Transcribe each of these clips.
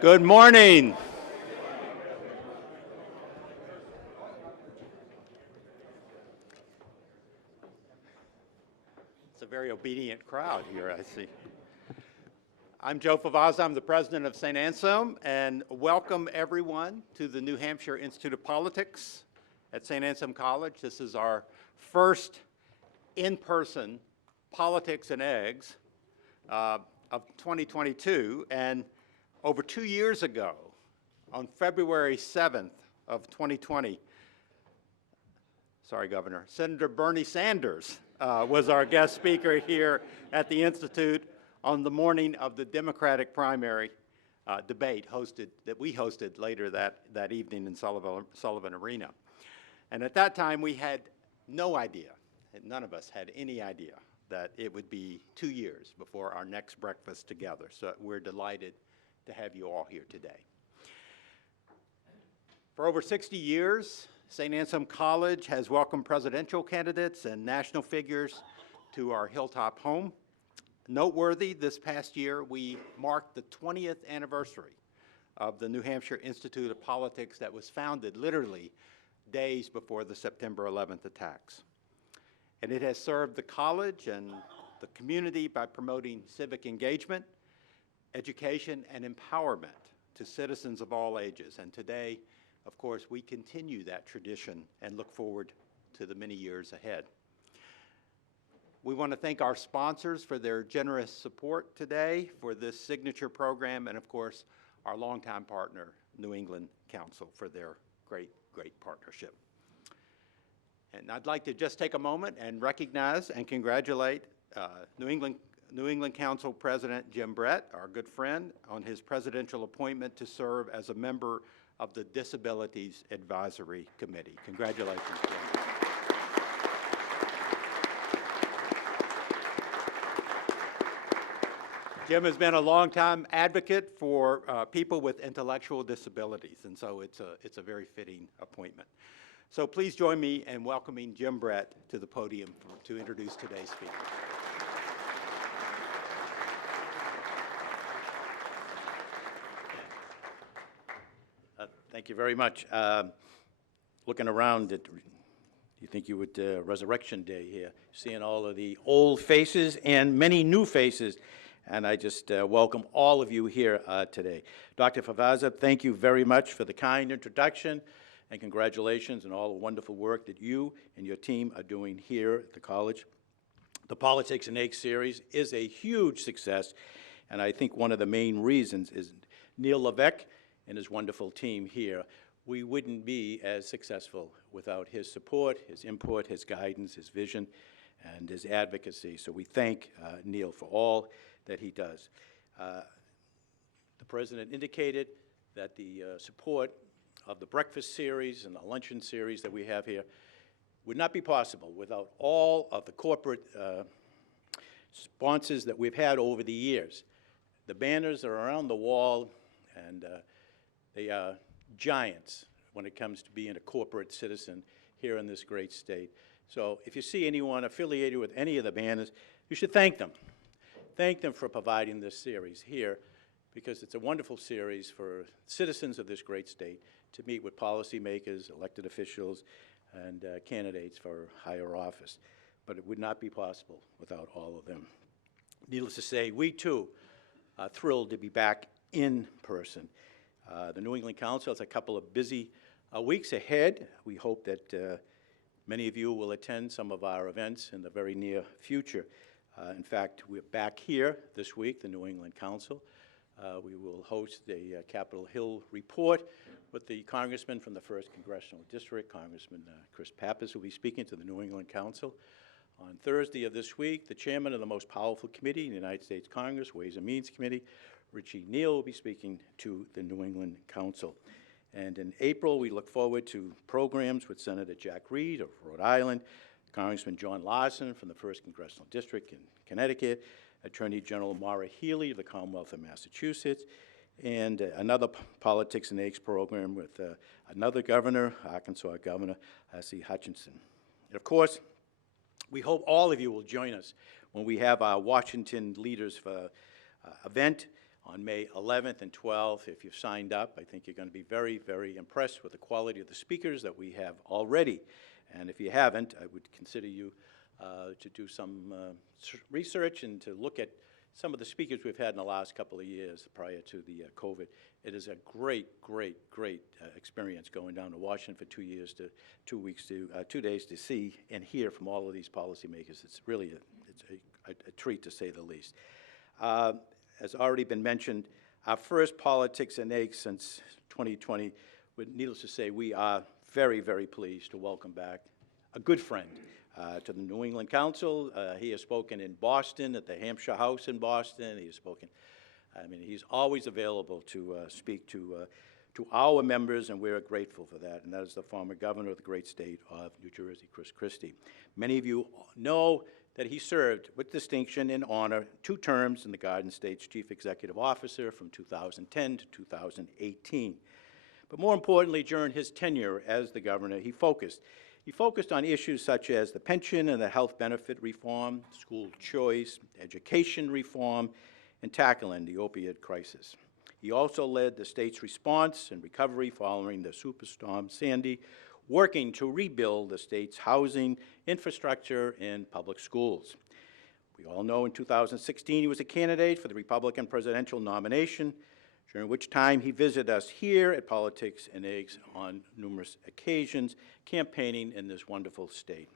Good morning. It's a very obedient crowd here, I see. I'm Joe Favazza. I'm the president of St. Anselm, and welcome everyone to the New Hampshire Institute of Politics at St. Anselm College. This is our first in-person Politics and Eggs of 2022, and over 2 years ago, on February 7th of 2020, sorry, Governor, Senator Bernie Sanders was our guest speaker here at the Institute on the morning of the Democratic primary debate that we hosted later that evening in Sullivan Arena. And at that time, we had no idea, and none of us had any idea, that it would be 2 years before our next breakfast together. So we're delighted to have you all here today. For over 60 years, St. Anselm College has welcomed presidential candidates and national figures to our Hilltop home. Noteworthy, this past year, we marked the 20th anniversary of the New Hampshire Institute of Politics that was founded literally days before the September 11th attacks. And it has served the college and the community by promoting civic engagement, education, and empowerment to citizens of all ages. And today, of course, we continue that tradition and look forward to the many years ahead. We want to thank our sponsors for their generous support today for this signature program, and of course, our longtime partner, New England Council, for their great partnership. And I'd like to just take a moment and recognize and congratulate New England Council President Jim Brett, our good friend, on his presidential appointment to serve as a member of the Disabilities Advisory Committee. Congratulations, Jim. Jim has been a longtime advocate for people with intellectual disabilities, and so it's a very fitting appointment. So please join me in welcoming Jim Brett to the podium to introduce today's speaker. Thank you very much. Looking around, you think you would Resurrection Day here, seeing all of the old faces and many new faces. And I just welcome all of you here today. Dr. Favazza, thank you very much for the kind introduction, and congratulations on all the wonderful work that you and your team are doing here at the college. The Politics and Eggs series is a huge success, and I think one of the main reasons is Neil Levesque and his wonderful team here. We wouldn't be as successful without his support, his input, his guidance, his vision, and his advocacy. So we thank Neil for all that he does. The president indicated that the support of the breakfast series and the luncheon series that we have here would not be possible without all of the corporate sponsors that we've had over the years. The banners are around the wall, and they are giants when it comes to being a corporate citizen here in this great state. So if you see anyone affiliated with any of the banners, you should thank them. Thank them for providing this series here, because it's a wonderful series for citizens of this great state to meet with policymakers, elected officials, and candidates for higher office. But it would not be possible without all of them. Needless to say, we too are thrilled to be back in person. The New England Council has a couple of busy weeks ahead. We hope that many of you will attend some of our events in the very near future. In fact, we're back here this week, the New England Council. We will host a Capitol Hill report with the congressman from the 1st Congressional District, Congressman Chris Pappas, who will be speaking to the New England Council. On Thursday of this week, the chairman of the most powerful committee in the United States Congress, Ways and Means Committee, Richie Neal, will be speaking to the New England Council. And in April, we look forward to programs with Senator Jack Reed of Rhode Island, Congressman John Larson from the 1st Congressional District in Connecticut, Attorney General Maura Healey of the Commonwealth of Massachusetts, and another Politics and Eggs program with another governor, Arkansas Governor C. Hutchinson. And of course, we hope all of you will join us when we have our Washington Leaders for event on May 11th and 12th. If you've signed up, I think you're going to be very, very impressed with the quality of the speakers that we have already. And if you haven't, I would consider you to do some research and to look at some of the speakers we've had in the last couple of years prior to the COVID. It is a great, great, great experience going down to Washington for 2 years to 2 weeks to 2 days to see and hear from all of these policymakers. It's really a treat, to say the least. Has already been mentioned, our first Politics and Eggs since 2020. Needless to say, we are very, very pleased to welcome back a good friend to the New England Council. He has spoken in Boston, at the Hampshire House in Boston. He has spoken, I mean, he's always available to speak to our members, and we're grateful for that. And that is the former governor of the great state of New Jersey, Christie. Many of you know that he served with distinction and honor 2 terms in the Garden State's Chief Executive Officer from 2010 to 2018. But more importantly, during his tenure as the governor, he focused on issues such as the pension and the health benefit reform, school choice, education reform, and tackling the opioid crisis. He also led the state's response and recovery following the Superstorm Sandy, working to rebuild the state's housing, infrastructure, and public schools. We all know in 2016 he was a candidate for the Republican presidential nomination, during which time he visited us here at Politics and Eggs on numerous occasions, campaigning in this wonderful state.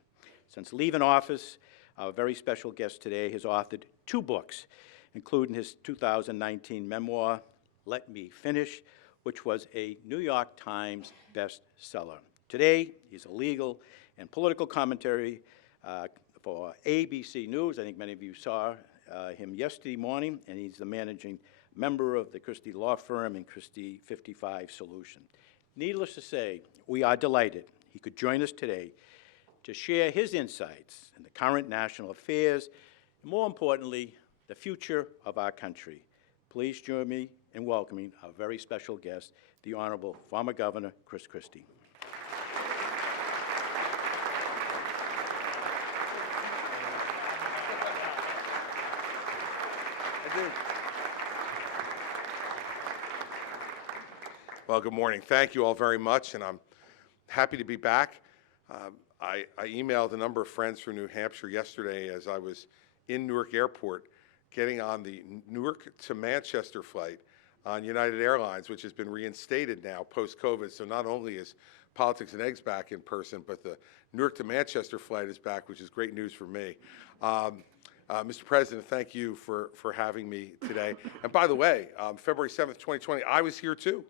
Since leaving office, our very special guest today has authored 2 books, including his 2019 memoir, Let Me Finish, which was a New York Times bestseller. Today, he's a legal and political commentary for ABC News. I think many of you saw him yesterday morning, and he's the managing member of the Christie law firm and Christie 55 Solution. Needless to say, we are delighted he could join us today to share his insights in the current national affairs, and more importantly, the future of our country. Please join me in welcoming our very special guest, the Honorable former Governor Chris Christie. Well, good morning. Thank you all very much, and I'm happy to be back. I emailed a number of friends from New Hampshire yesterday as I was in Newark Airport getting on the Newark to Manchester flight on United Airlines, which has been reinstated now post-COVID. So not only is Politics and Eggs back in person, but the Newark to Manchester flight is back, which is great news for me. Mr. President, thank you for having me today. And by the way, February 7th, 2020, I was here too.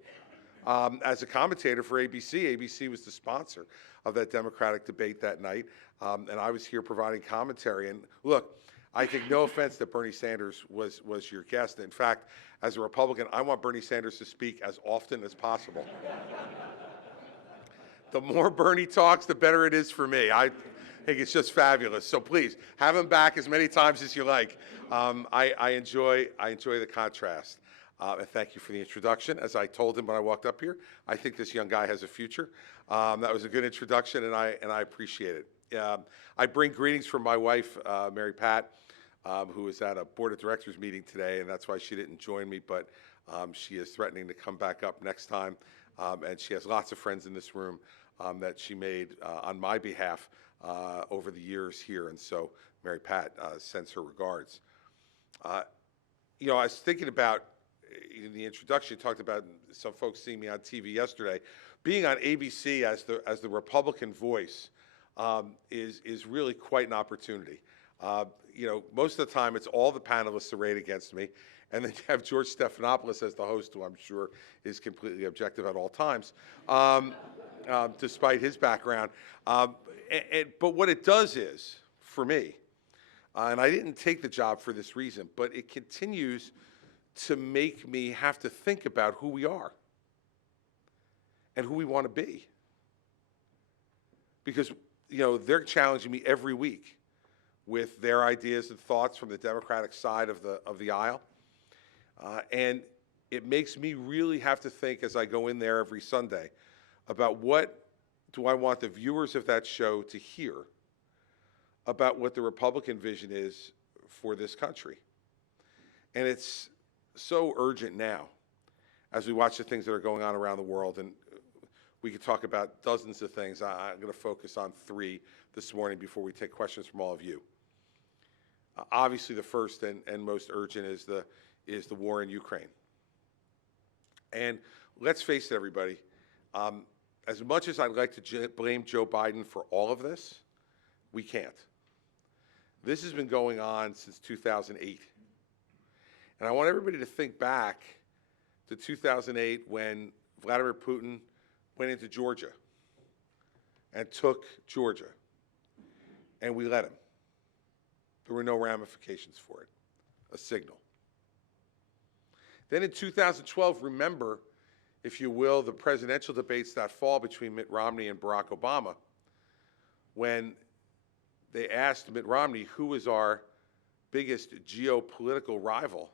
As a commentator for ABC. ABC was the sponsor of that Democratic debate that night, and I was here providing commentary. And look, I take no offense that Bernie Sanders was your guest. In fact, as a Republican, I want Bernie Sanders to speak as often as possible. The more Bernie talks, the better it is for me. I think it's just fabulous. So please, have him back as many times as you like. I enjoy the contrast. And thank you for the introduction. As I told him when I walked up here, I think this young guy has a future. That was a good introduction, and I appreciate it. I bring greetings from my wife, Mary Pat, who is at a board of directors meeting today, and that's why she didn't join me, but she is threatening to come back up next time. And she has lots of friends in this room that she made on my behalf over the years here, and so Mary Pat sends her regards. You know, I was thinking about, in the introduction, you talked about some folks seeing me on TV yesterday. Being on ABC as the Republican voice is really quite an opportunity. You know, most of the time it's all the panelists arrayed against me, and then you have George Stephanopoulos as the host, who I'm sure is completely objective at all times, despite his background. But what it does is, for me, and I didn't take the job for this reason, but it continues to make me have to think about who we are and who we want to be. Because, you know, they're challenging me every week with their ideas and thoughts from the Democratic side of the aisle. And it makes me really have to think, as I go in there every Sunday, about what do I want the viewers of that show to hear about what the Republican vision is for this country. And it's so urgent now as we watch the things that are going on around the world. And we could talk about dozens of things. I'm going to focus on 3 this morning before we take questions from all of you. Obviously, the first and most urgent is the war in Ukraine. And let's face it, everybody, as much as I'd like to blame Joe Biden for all of this, we can't. This has been going on since 2008. And I want everybody to think back to 2008 when Vladimir Putin went into Georgia and took Georgia, and we let him. There were no ramifications for it, a signal. Then in 2012, remember, if you will, the presidential debates that fall between Mitt Romney and Barack Obama, when they asked Mitt Romney who was our biggest geopolitical rival,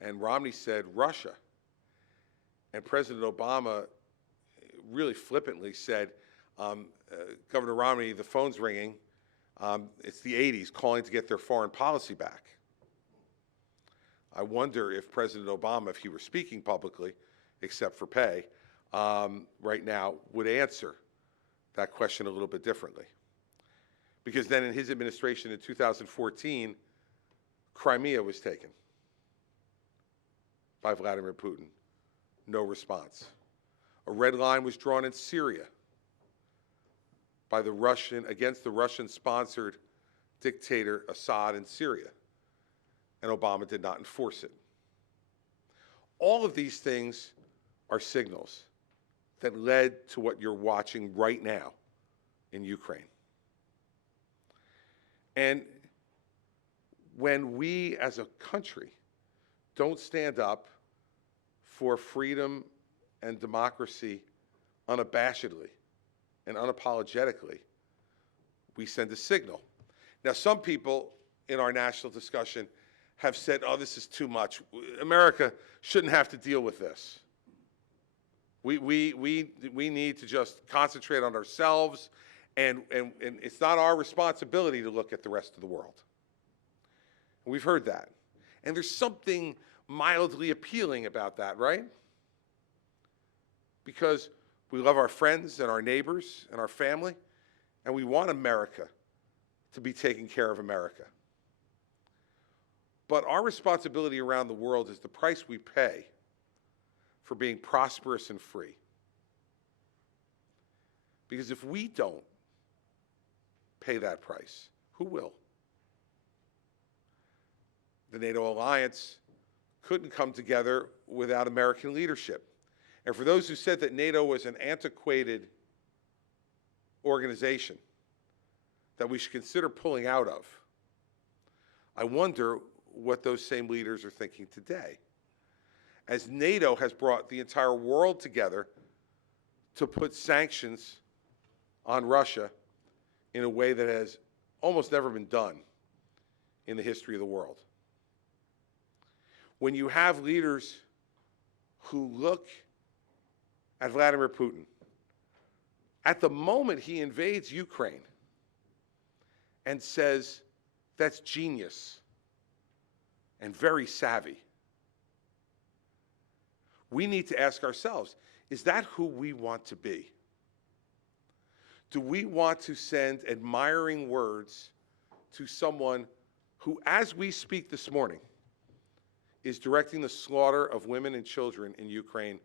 and Romney said Russia. And President Obama really flippantly said, Governor Romney, the phone's ringing. It's the 80s calling to get their foreign policy back. I wonder if President Obama, if he were speaking publicly, except for pay, right now, would answer that question a little bit differently. Because then in his administration in 2014, Crimea was taken by Vladimir Putin. No response. A red line was drawn in Syria by against the Russian-sponsored dictator Assad in Syria, and Obama did not enforce it. All of these things are signals that led to what you're watching right now in Ukraine. And when we as a country don't stand up for freedom and democracy unabashedly and unapologetically, we send a signal. Now, some people in our national discussion have said, oh, this is too much. America shouldn't have to deal with this. We need to just concentrate on ourselves, and it's not our responsibility to look at the rest of the world. We've heard that. And there's something mildly appealing about that, right? Because we love our friends and our neighbors and our family, and we want America to be taking care of America. But our responsibility around the world is the price we pay for being prosperous and free. Because if we don't pay that price, who will? The NATO alliance couldn't come together without American leadership. And for those who said that NATO was an antiquated organization that we should consider pulling out of, I wonder what those same leaders are thinking today, as NATO has brought the entire world together to put sanctions on Russia in a way that has almost never been done in the history of the world. When you have leaders who look at Vladimir Putin, at the moment he invades Ukraine and says, that's genius and very savvy, we need to ask ourselves, is that who we want to be? Do we want to send admiring words to someone who, as we speak this morning, is directing the slaughter of women and children in Ukraine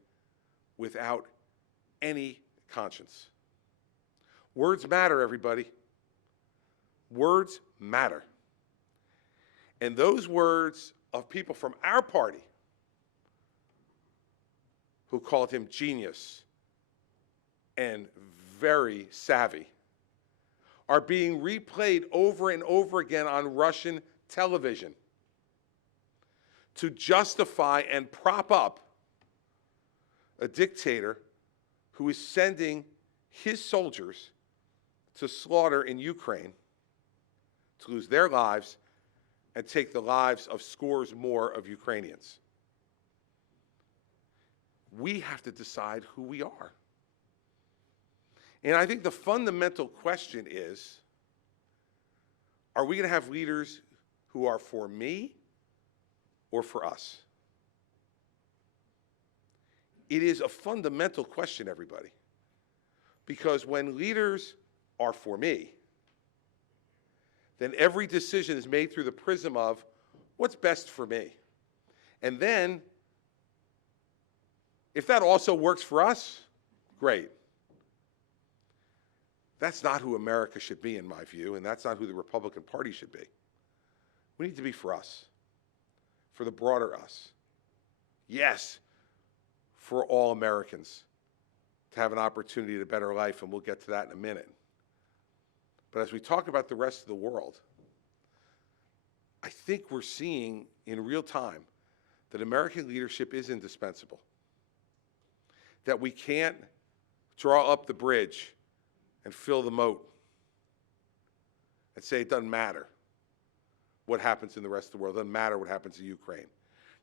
without any conscience? Words matter, everybody. Words matter. And those words of people from our party who called him genius and very savvy are being replayed over and over again on Russian television to justify and prop up a dictator who is sending his soldiers to slaughter in Ukraine, to lose their lives and take the lives of scores more of Ukrainians. We have to decide who we are. And I think the fundamental question is, are we going to have leaders who are for me or for us? it is a fundamental question, everybody. Because when leaders are for me, then every decision is made through the prism of what's best for me. And then, if that also works for us, great. That's not who America should be, in my view, and that's not who the Republican Party should be. We need to be for us, for the broader us. Yes, for all Americans to have an opportunity at a better life, and we'll get to that in a minute. But as we talk about the rest of the world, I think we're seeing in real time that American leadership is indispensable, that we can't draw up the bridge and fill the moat and say it doesn't matter what happens in the rest of the world, it doesn't matter what happens in Ukraine.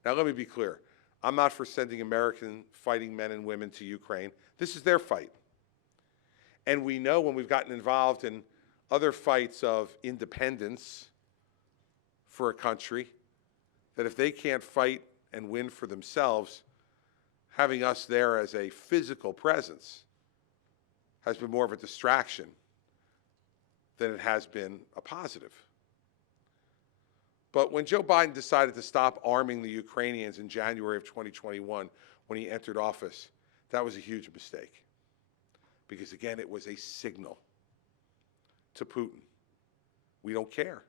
Now, let me be clear. I'm not for sending American fighting men and women to Ukraine. This is their fight. And we know when we've gotten involved in other fights of independence for a country, that if they can't fight and win for themselves, having us there as a physical presence has been more of a distraction than it has been a positive. But when Joe Biden decided to stop arming the Ukrainians in January of 2021, when he entered office, that was a huge mistake. Because again, it was a signal to Putin. We don't care.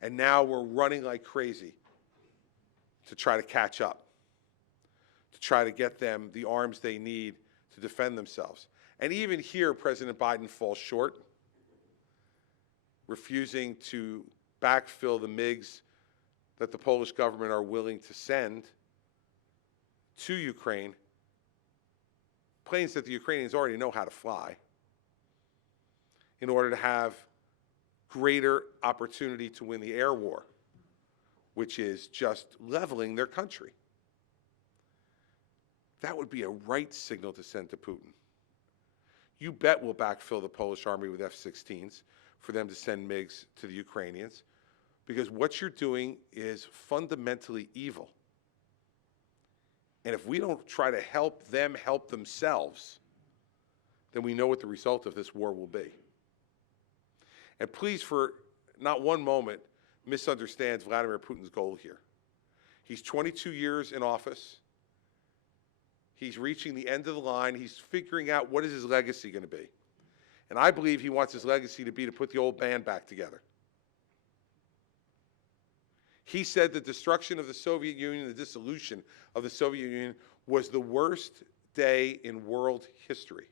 And now we're running like crazy to try to catch up, to try to get them the arms they need to defend themselves. And even here, President Biden falls short, refusing to backfill the MiGs that the Polish government are willing to send to Ukraine, planes that the Ukrainians already know how to fly, in order to have greater opportunity to win the air war, which is just leveling their country. That would be a right signal to send to Putin. You bet we'll backfill the Polish army with F-16s for them to send MiGs to the Ukrainians, because what you're doing is fundamentally evil. And if we don't try to help them help themselves, then we know what the result of this war will be. And please, for not one moment, misunderstand Vladimir Putin's goal here. He's 22 years in office. He's reaching the end of the line. He's figuring out what is his legacy going to be. And I believe he wants his legacy to be to put the old band back together. He said the destruction of the Soviet Union, the dissolution of the Soviet Union, was the worst day in world history.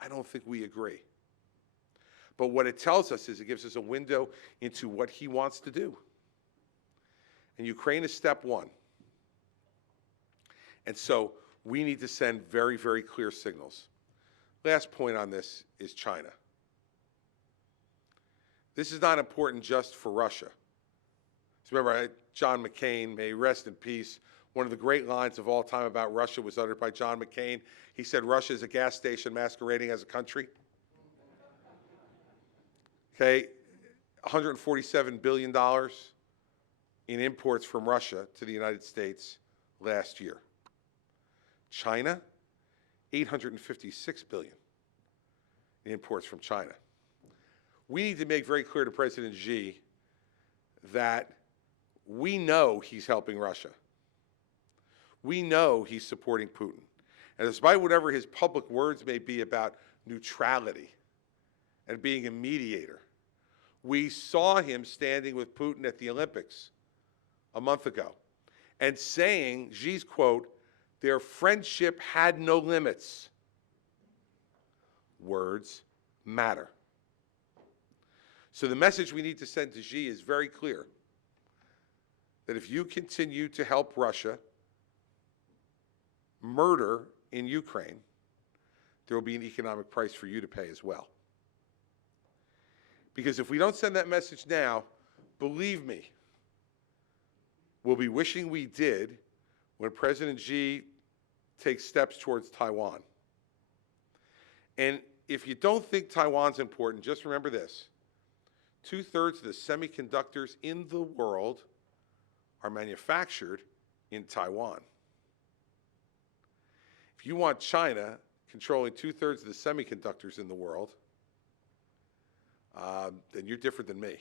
I don't think we agree. But what it tells us is it gives us a window into what he wants to do. And Ukraine is step one. And so we need to send very, very clear signals. Last point on this is China. This is not important just for Russia. So remember, John McCain, may he rest in peace, one of the great lines of all time about Russia was uttered by John McCain. He said, Russia is a gas station masquerading as a country. Okay, $147 billion in imports from Russia to the United States last year. China, $856 billion in imports from China. We need to make very clear to President Xi that we know he's helping Russia. We know he's supporting Putin. And despite whatever his public words may be about neutrality and being a mediator, we saw him standing with Putin at the Olympics a month ago and saying, Xi's quote, their friendship had no limits. Words matter. So the message we need to send to Xi is very clear, that if you continue to help Russia murder in Ukraine, there will be an economic price for you to pay as well. Because if we don't send that message now, believe me, we'll be wishing we did when President Xi takes steps towards Taiwan. And if you don't think Taiwan's important, just remember this. 2/3 of the semiconductors in the world are manufactured in Taiwan. If you want China controlling 2/3 of the semiconductors in the world, then you're different than me,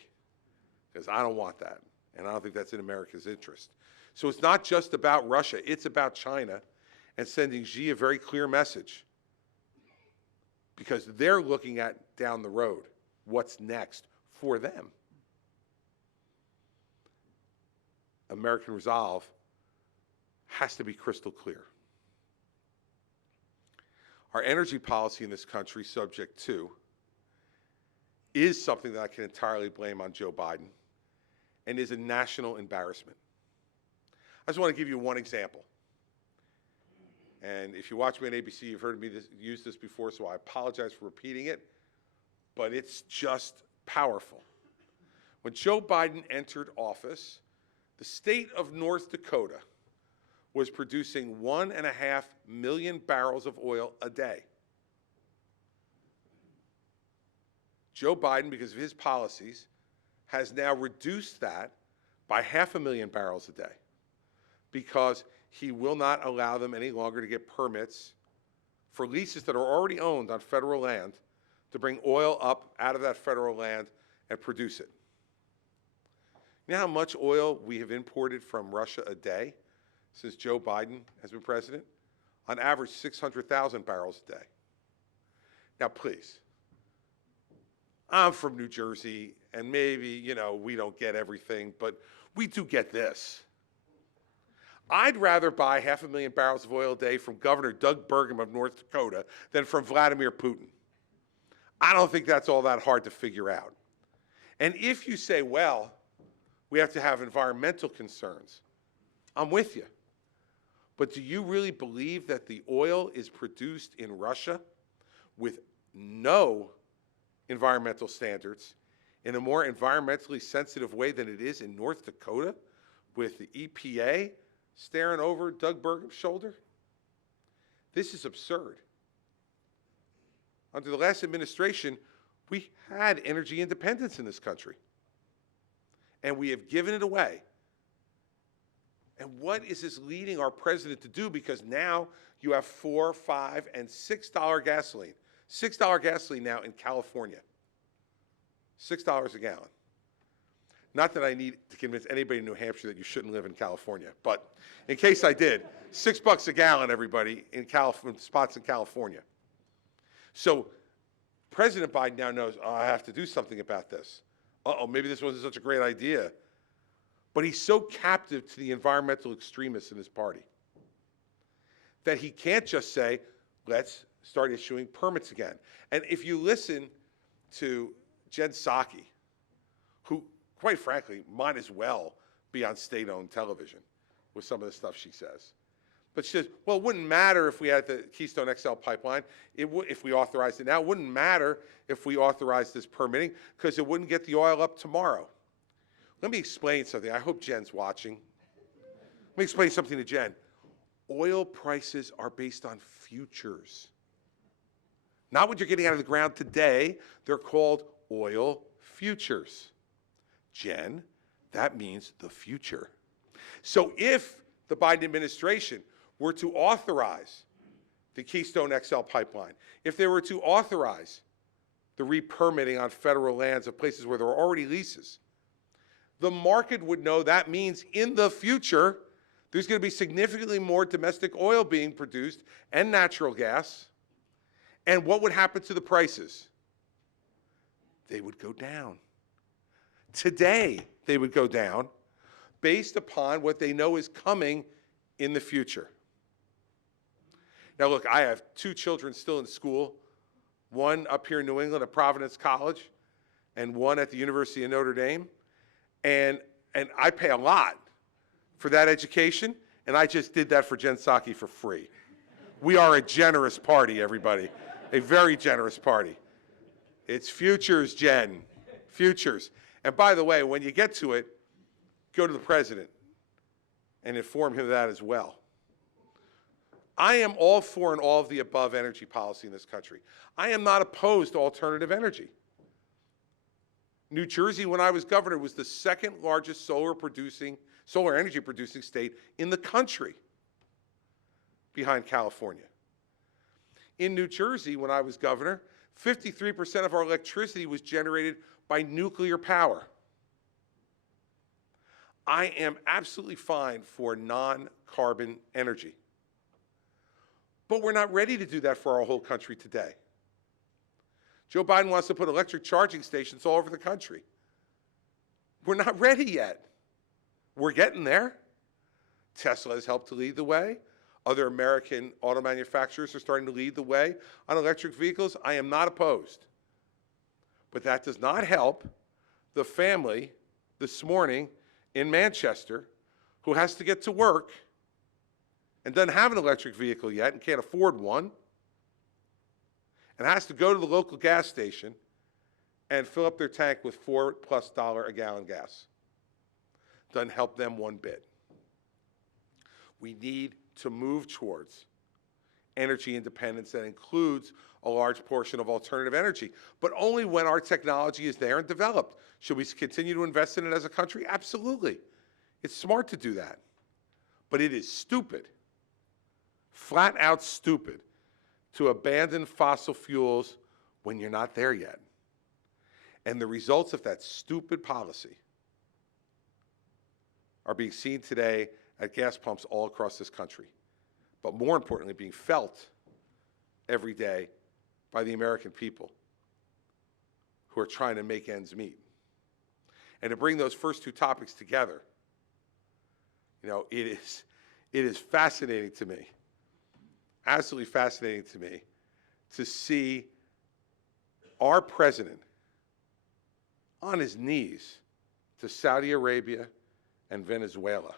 because I don't want that, and I don't think that's in America's interest. So it's not just about Russia, it's about China, and sending Xi a very clear message, because they're looking at down the road what's next for them. American resolve has to be crystal clear. Our energy policy in this country, subject to, is something that I can entirely blame on Joe Biden and is a national embarrassment. I just want to give you one example. And if you watch me on ABC, you've heard me use this before, so I apologize for repeating it, but it's just powerful. When Joe Biden entered office, the state of North Dakota was producing 1.5 million barrels of oil a day. Joe Biden, because of his policies, has now reduced that by 500,000 barrels a day, because he will not allow them any longer to get permits for leases that are already owned on federal land to bring oil up out of that federal land and produce it. You know how much oil we have imported from Russia a day since Joe Biden has been president? On average, 600,000 barrels a day. Now, please, I'm from New Jersey, and maybe, we don't get everything, but we do get this. I'd rather buy 500,000 barrels of oil a day from Governor Doug Burgum of North Dakota than from Vladimir Putin. I don't think that's all that hard to figure out. And if you say, well, we have to have environmental concerns, I'm with you. But do you really believe that the oil is produced in Russia with no environmental standards in a more environmentally sensitive way than it is in North Dakota, with the EPA staring over Doug Burgum's shoulder? This is absurd. Under the last administration, we had energy independence in this country, and we have given it away. And what is this leading our president to do? Because now you have $4, $5, and $6 gasoline. $6 gasoline now in California. $6 a gallon. Not that I need to convince anybody in New Hampshire that you shouldn't live in California, but in case I did, $6 a gallon, everybody, in spots in California. So President Biden now knows, I have to do something about this. Maybe this wasn't such a great idea. But he's so captive to the environmental extremists in his party that he can't just say, let's start issuing permits again. And if you listen to Jen Psaki, who, quite frankly, might as well be on state-owned television with some of the stuff she says. But she says, well, it wouldn't matter if we had the Keystone XL pipeline, if we authorized it now. It wouldn't matter if we authorized this permitting, because it wouldn't get the oil up tomorrow. Let me explain something. I hope Jen's watching. Let me explain something to Jen. Oil prices are based on futures. Not what you're getting out of the ground today. They're called oil futures. Jen, that means the future. So if the Biden administration were to authorize the Keystone XL pipeline, if they were to authorize the re-permitting on federal lands of places where there are already leases, the market would know that means in the future there's going to be significantly more domestic oil being produced and natural gas. And what would happen to the prices? They would go down. Today, they would go down based upon what they know is coming in the future. Now, look, I have 2 children still in school, one up here in New England at Providence College and one at the University of Notre Dame. And I pay a lot for that education, and I just did that for Jen Psaki for free. We are a generous party, everybody, a very generous party. It's futures, Jen, futures. And by the way, when you get to it, go to the president and inform him of that as well. I am all for an all of the above energy policy in this country. I am not opposed to alternative energy. New Jersey, when I was governor, was the second largest solar energy producing state in the country, behind California. in New Jersey, when I was governor, 53% of our electricity was generated by nuclear power. I am absolutely fine for non-carbon energy. But we're not ready to do that for our whole country today. Joe Biden wants to put electric charging stations all over the country. We're not ready yet. We're getting there. Tesla has helped to lead the way. Other American auto manufacturers are starting to lead the way on electric vehicles. I am not opposed. But that does not help the family this morning in Manchester who has to get to work and doesn't have an electric vehicle yet and can't afford one and has to go to the local gas station and fill up their tank with $4+ a gallon gas. Doesn't help them one bit. We need to move towards energy independence that includes a large portion of alternative energy, but only when our technology is there and developed. Should we continue to invest in it as a country? Absolutely. It's smart to do that. But it is stupid, flat out stupid, to abandon fossil fuels when you're not there yet. And the results of that stupid policy are being seen today at gas pumps all across this country, but more importantly, being felt every day by the American people who are trying to make ends meet. And to bring those first two topics together, it is fascinating to me, absolutely fascinating to me, to see our president on his knees to Saudi Arabia and Venezuela.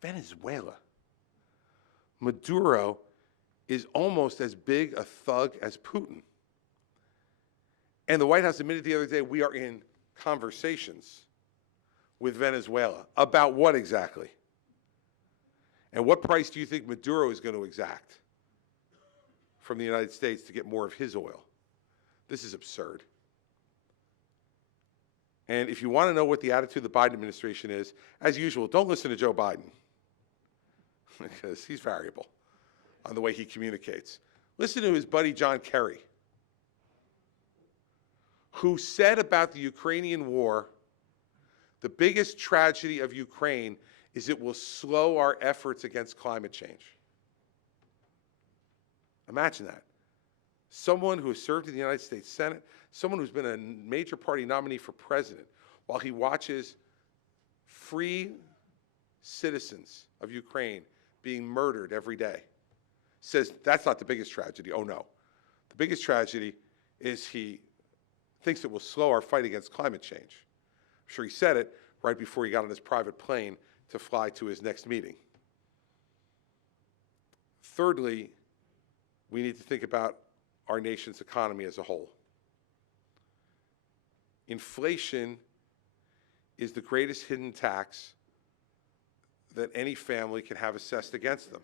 Venezuela. Maduro is almost as big a thug as Putin. And the White House admitted the other day we are in conversations with Venezuela. About what exactly? And what price do you think Maduro is going to exact from the United States to get more of his oil? This is absurd. And if you want to know what the attitude of the Biden administration is, as usual, don't listen to Joe Biden, because he's variable on the way he communicates. Listen to his buddy John Kerry, who said about the Ukrainian war, the biggest tragedy of Ukraine is it will slow our efforts against climate change. Imagine that. Someone who has served in the United States Senate, someone who's been a major party nominee for president, while he watches free citizens of Ukraine being murdered every day, says that's not the biggest tragedy. Oh no. The biggest tragedy is he thinks it will slow our fight against climate change. I'm sure he said it right before he got on his private plane to fly to his next meeting. Thirdly, we need to think about our nation's economy as a whole. Inflation is the greatest hidden tax that any family can have assessed against them,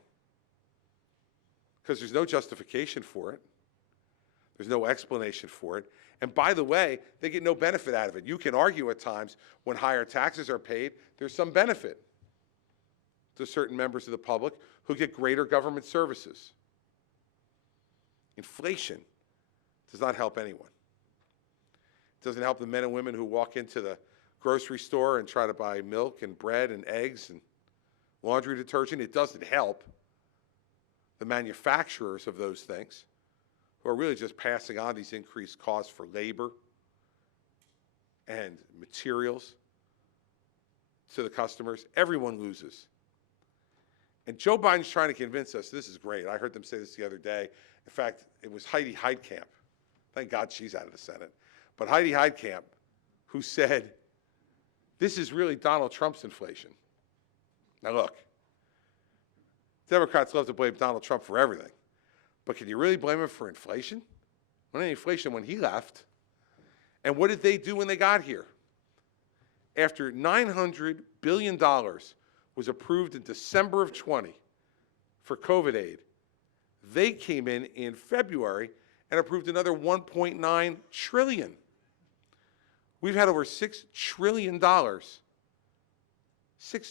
because there's no justification for it. There's no explanation for it. And by the way, they get no benefit out of it. You can argue at times when higher taxes are paid, there's some benefit to certain members of the public who get greater government services. Inflation does not help anyone. It doesn't help the men and women who walk into the grocery store and try to buy milk and bread and eggs and laundry detergent. It doesn't help the manufacturers of those things, who are really just passing on these increased costs for labor and materials to the customers. Everyone loses. And Joe Biden's trying to convince us, this is great. I heard them say this the other day. In fact, it was Heidi Heitkamp. Thank God she's out of the Senate. But Heidi Heitkamp, who said, this is really Donald Trump's inflation. Now look, Democrats love to blame Donald Trump for everything. But can you really blame him for inflation? Well, any inflation when he left. And what did they do when they got here? After $900 billion was approved in December of 20 for COVID aid, they came in February and approved another $1.9 trillion. We've had over $6 trillion, $6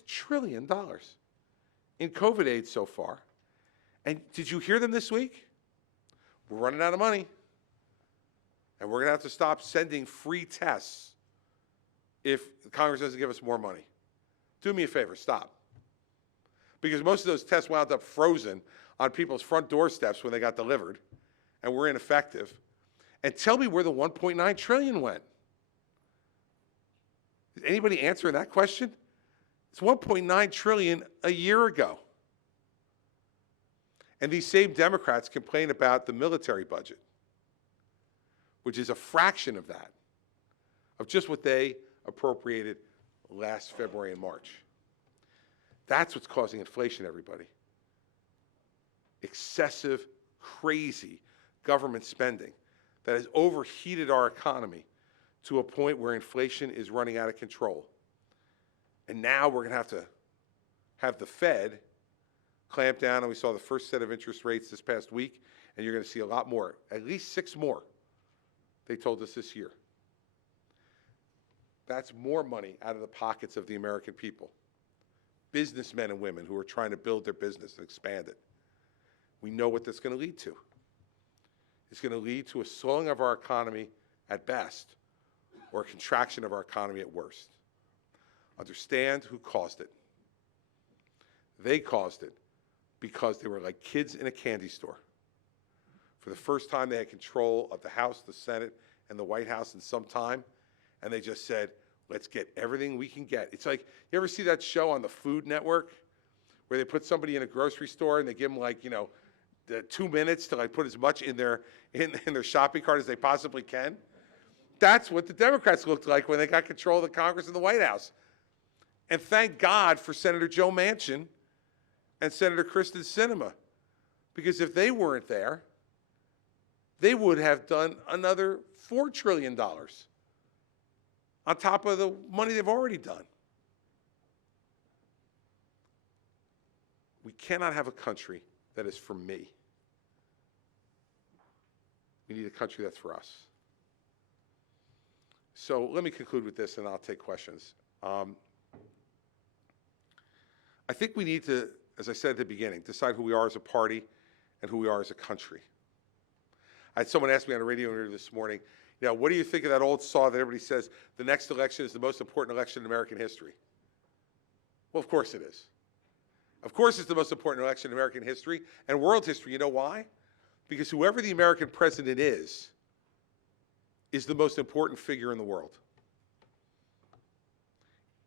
trillion in COVID aid so far. And did you hear them this week? We're running out of money. And we're going to have to stop sending free tests if Congress doesn't give us more money. Do me a favor, stop. Because most of those tests wound up frozen on people's front doorsteps when they got delivered, and were ineffective. And tell me where the $1.9 trillion went. Is anybody answering that question? It's $1.9 trillion a year ago. And these same Democrats complain about the military budget, which is a fraction of that, of just what they appropriated last February and March. That's what's causing inflation, everybody. Excessive, crazy government spending that has overheated our economy to a point where inflation is running out of control. And now we're going to have the Fed clamp down, and we saw the first set of interest rates this past week, and you're going to see a lot more, at least 6 more, they told us this year. That's more money out of the pockets of the American people, businessmen and women who are trying to build their business and expand it. We know what that's going to lead to. It's going to lead to a slowing of our economy at best, or a contraction of our economy at worst. Understand who caused it. They caused it because they were like kids in a candy store. For the first time, they had control of the House, the Senate, and the White House in some time, and they just said, let's get everything we can get. It's like, you ever see that show on the Food Network where they put somebody in a grocery store and they give them, like, you know, the 2 minutes to, like, put as much in their shopping cart as they possibly can? That's what the Democrats looked like when they got control of the Congress and the White House. And thank God for Senator Joe Manchin and Senator Christie, because if they weren't there, they would have done another $4 trillion on top of the money they've already done. We cannot have a country that is for me. We need a country that's for us. So let me conclude with this, and I'll take questions. I think we need to, as I said at the beginning, decide who we are as a party and who we are as a country. I had someone ask me on a radio interview this morning, you know, what do you think of that old saw that everybody says the next election is the most important election in American history? Well, of course it is. Of course it's the most important election in American history and world history. You know why? Because whoever the American president is the most important figure in the world.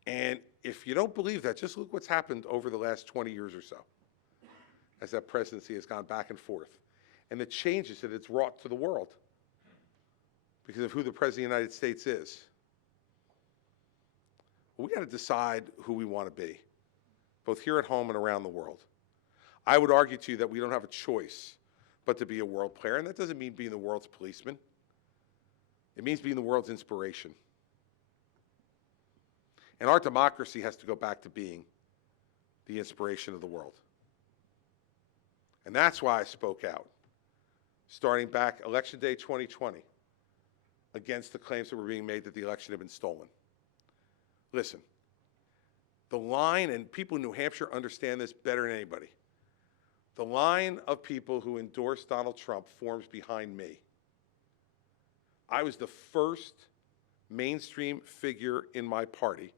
And if you don't believe that, just look what's happened over the last 20 years or so as that presidency has gone back and forth, and the changes that it's wrought to the world because of who the President of the United States is. Well, we got to decide who we want to be, both here at home and around the world. I would argue to you that we don't have a choice but to be a world player, and that doesn't mean being the world's policeman. It means being the world's inspiration. And our democracy has to go back to being the inspiration of the world. And that's why I spoke out, starting back Election Day 2020, against the claims that were being made that the election had been stolen. Listen, the line, and people in New Hampshire understand this better than anybody, the line of people who endorsed Donald Trump forms behind me. I was the first mainstream figure in my party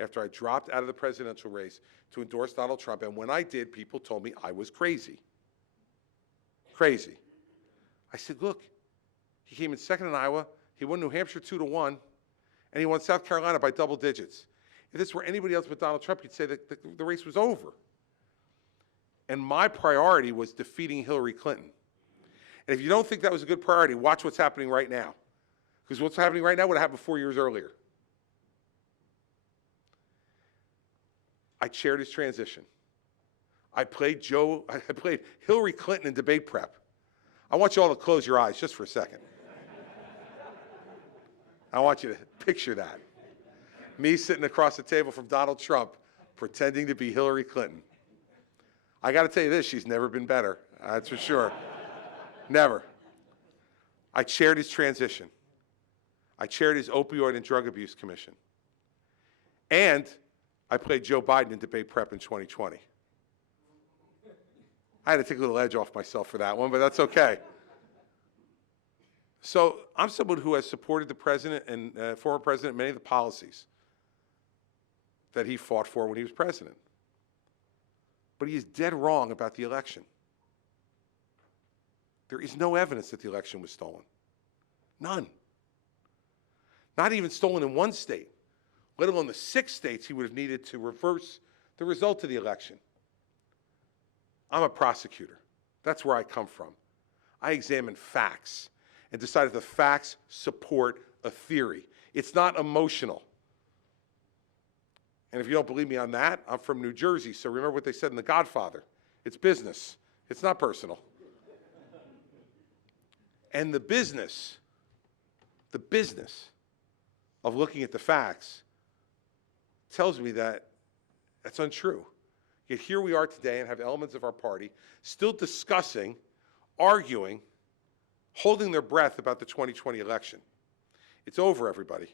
after I dropped out of the presidential race to endorse Donald Trump, and when I did, people told me I was crazy. Crazy. I said, look, he came in second in Iowa, he won New Hampshire 2-1, and he won South Carolina by double digits. If this were anybody else but Donald Trump, you'd say that the race was over. And my priority was defeating Hillary Clinton. And if you don't think that was a good priority, watch what's happening right now. Because what's happening right now would have happened 4 years earlier. I chaired his transition. I played Hillary Clinton in debate prep. I want you all to close your eyes just for a second. I want you to picture that. Me sitting across the table from Donald Trump, pretending to be Hillary Clinton. I got to tell you this, she's never been better, that's for sure. Never. I chaired his transition. I chaired his opioid and drug abuse commission. And I played Joe Biden in debate prep in 2020. I had to take a little edge off myself for that one, but that's okay. So I'm someone who has supported the president and former president, many of the policies that he fought for when he was president. But he is dead wrong about the election. There is no evidence that the election was stolen. None. Not even stolen in one state, let alone the 6 states he would have needed to reverse the result of the election. I'm a prosecutor. That's where I come from. I examine facts and decide if the facts support a theory. It's not emotional. And if you don't believe me on that, I'm from New Jersey, so remember what they said in The Godfather. It's business. It's not personal. And the business of looking at the facts tells me that that's untrue. Yet here we are today and have elements of our party still discussing, arguing, holding their breath about the 2020 election. It's over, everybody.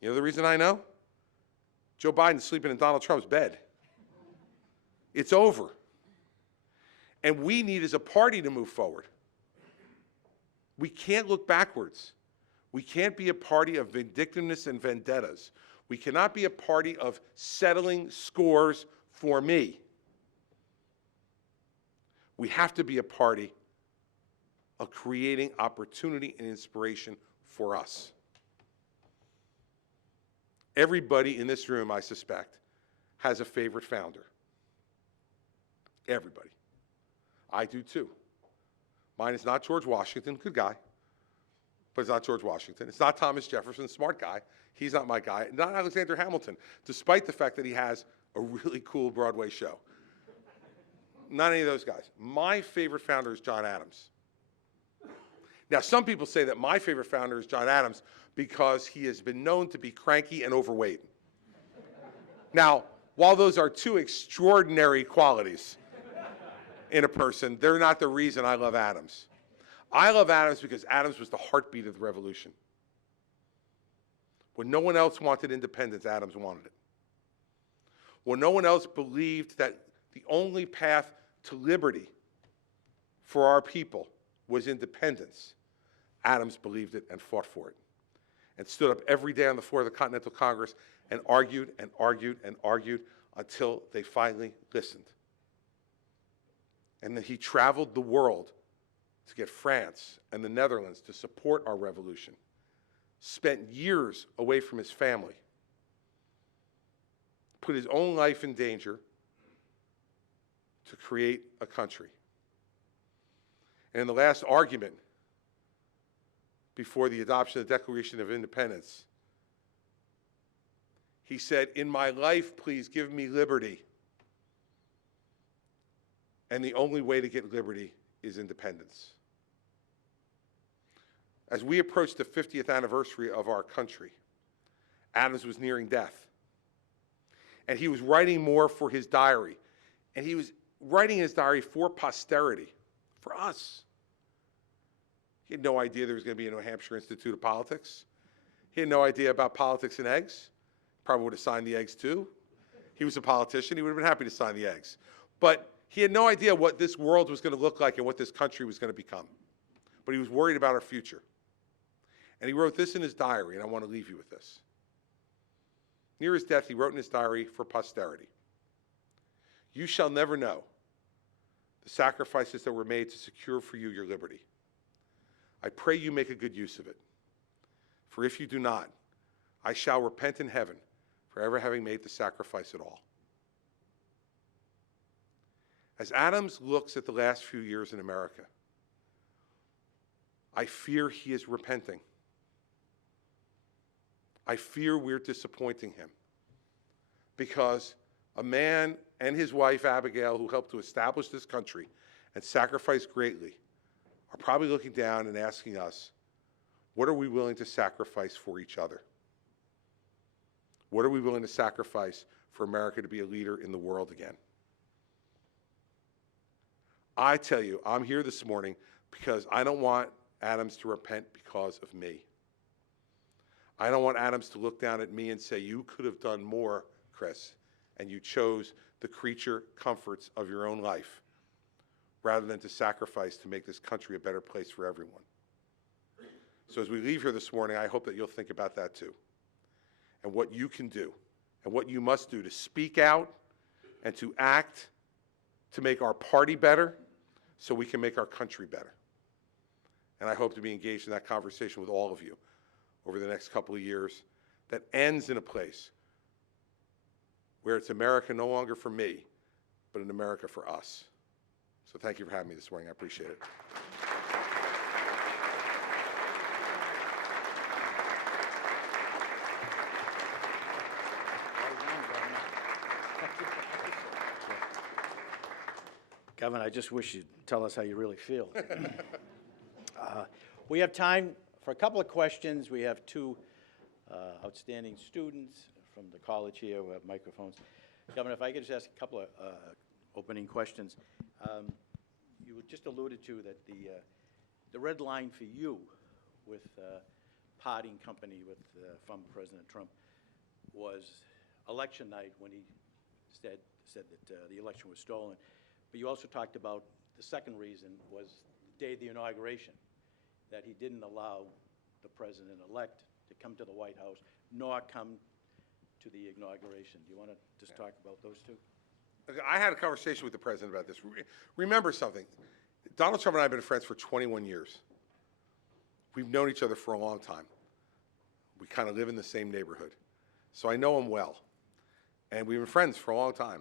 You know the reason I know? Joe Biden's sleeping in Donald Trump's bed. It's over. And we need as a party to move forward. We can't look backwards. We can't be a party of vindictiveness and vendettas. We cannot be a party of settling scores for me. We have to be a party of creating opportunity and inspiration for us. Everybody in this room, I suspect, has a favorite founder. Everybody. I do too. Mine is not George Washington, good guy, but it's not George Washington. It's not Thomas Jefferson, smart guy. He's not my guy. Not Alexander Hamilton, despite the fact that he has a really cool Broadway show. Not any of those guys. My favorite founder is John Adams. Now, some people say that my favorite founder is John Adams because he has been known to be cranky and overweight. Now, while those are 2 extraordinary qualities in a person, they're not the reason I love Adams. I love Adams because Adams was the heartbeat of the revolution. When no one else wanted independence, Adams wanted it. When no one else believed that the only path to liberty for our people was independence, Adams believed it and fought for it, and stood up every day on the floor of the Continental Congress and argued and argued and argued until they finally listened. And then he traveled the world to get France and the Netherlands to support our revolution, spent years away from his family, put his own life in danger to create a country. And in the last argument before the adoption of the Declaration of Independence, he said, "In my life, please give me liberty. And the only way to get liberty is independence." As we approach the 50th anniversary of our country, Adams was nearing death. And he was writing more for his diary. And he was writing his diary for posterity, for us. He had no idea there was going to be a New Hampshire Institute of Politics. He had no idea about politics and eggs. Probably would have signed the eggs too. He was a politician. He would have been happy to sign the eggs. But he had no idea what this world was going to look like and what this country was going to become. But he was worried about our future. And he wrote this in his diary, and I want to leave you with this. Near his death, he wrote in his diary for posterity, "You shall never know the sacrifices that were made to secure for you your liberty. I pray you make a good use of it. For if you do not, I shall repent in heaven for ever having made the sacrifice at all." As Adams looks at the last few years in America, I fear he is repenting. I fear we're disappointing him because a man and his wife, Abigail, who helped to establish this country and sacrificed greatly, are probably looking down and asking us, what are we willing to sacrifice for each other? What are we willing to sacrifice for America to be a leader in the world again? I tell you, I'm here this morning because I don't want Adams to repent because of me. I don't want Adams to look down at me and say, "You could have done more, Chris, and you chose the creature comforts of your own life rather than to sacrifice to make this country a better place for everyone." So as we leave here this morning, I hope that you'll think about that too, and what you can do, and what you must do to speak out and to act to make our party better so we can make our country better. And I hope to be engaged in that conversation with all of you over the next couple of years that ends in a place where it's America no longer for me, but an America for us. So thank you for having me this morning. I appreciate it. Governor, I just wish you'd tell us how you really feel. We have time for a couple of questions. We have two outstanding students from the college here who have microphones. Governor, if I could just ask a couple of opening questions. You just alluded to that the red line for you with parting company with from President Trump was election night when he said that the election was stolen. But you also talked about the second reason was the day of the inauguration, that he didn't allow the president-elect to come to the White House nor come to the inauguration. Do you want to just talk about those two? I had a conversation with the president about this. Remember something. Donald Trump and I have been friends for 21 years. We've known each other for a long time. We kind of live in the same neighborhood. So I know him well. And we've been friends for a long time.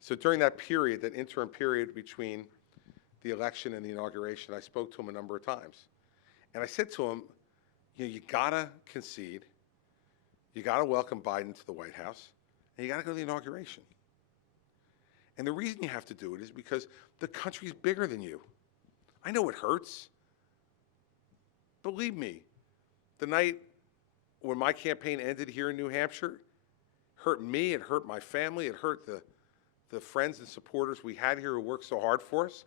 So during that period, that interim period between the election and the inauguration, I spoke to him a number of times. And I said to him, you know, you gotta concede, you gotta welcome Biden to the White House, and you gotta go to the inauguration. And the reason you have to do it is because the country's bigger than you. I know it hurts. Believe me, the night when my campaign ended here in New Hampshire, hurt me, it hurt my family, it hurt the friends and supporters we had here who worked so hard for us.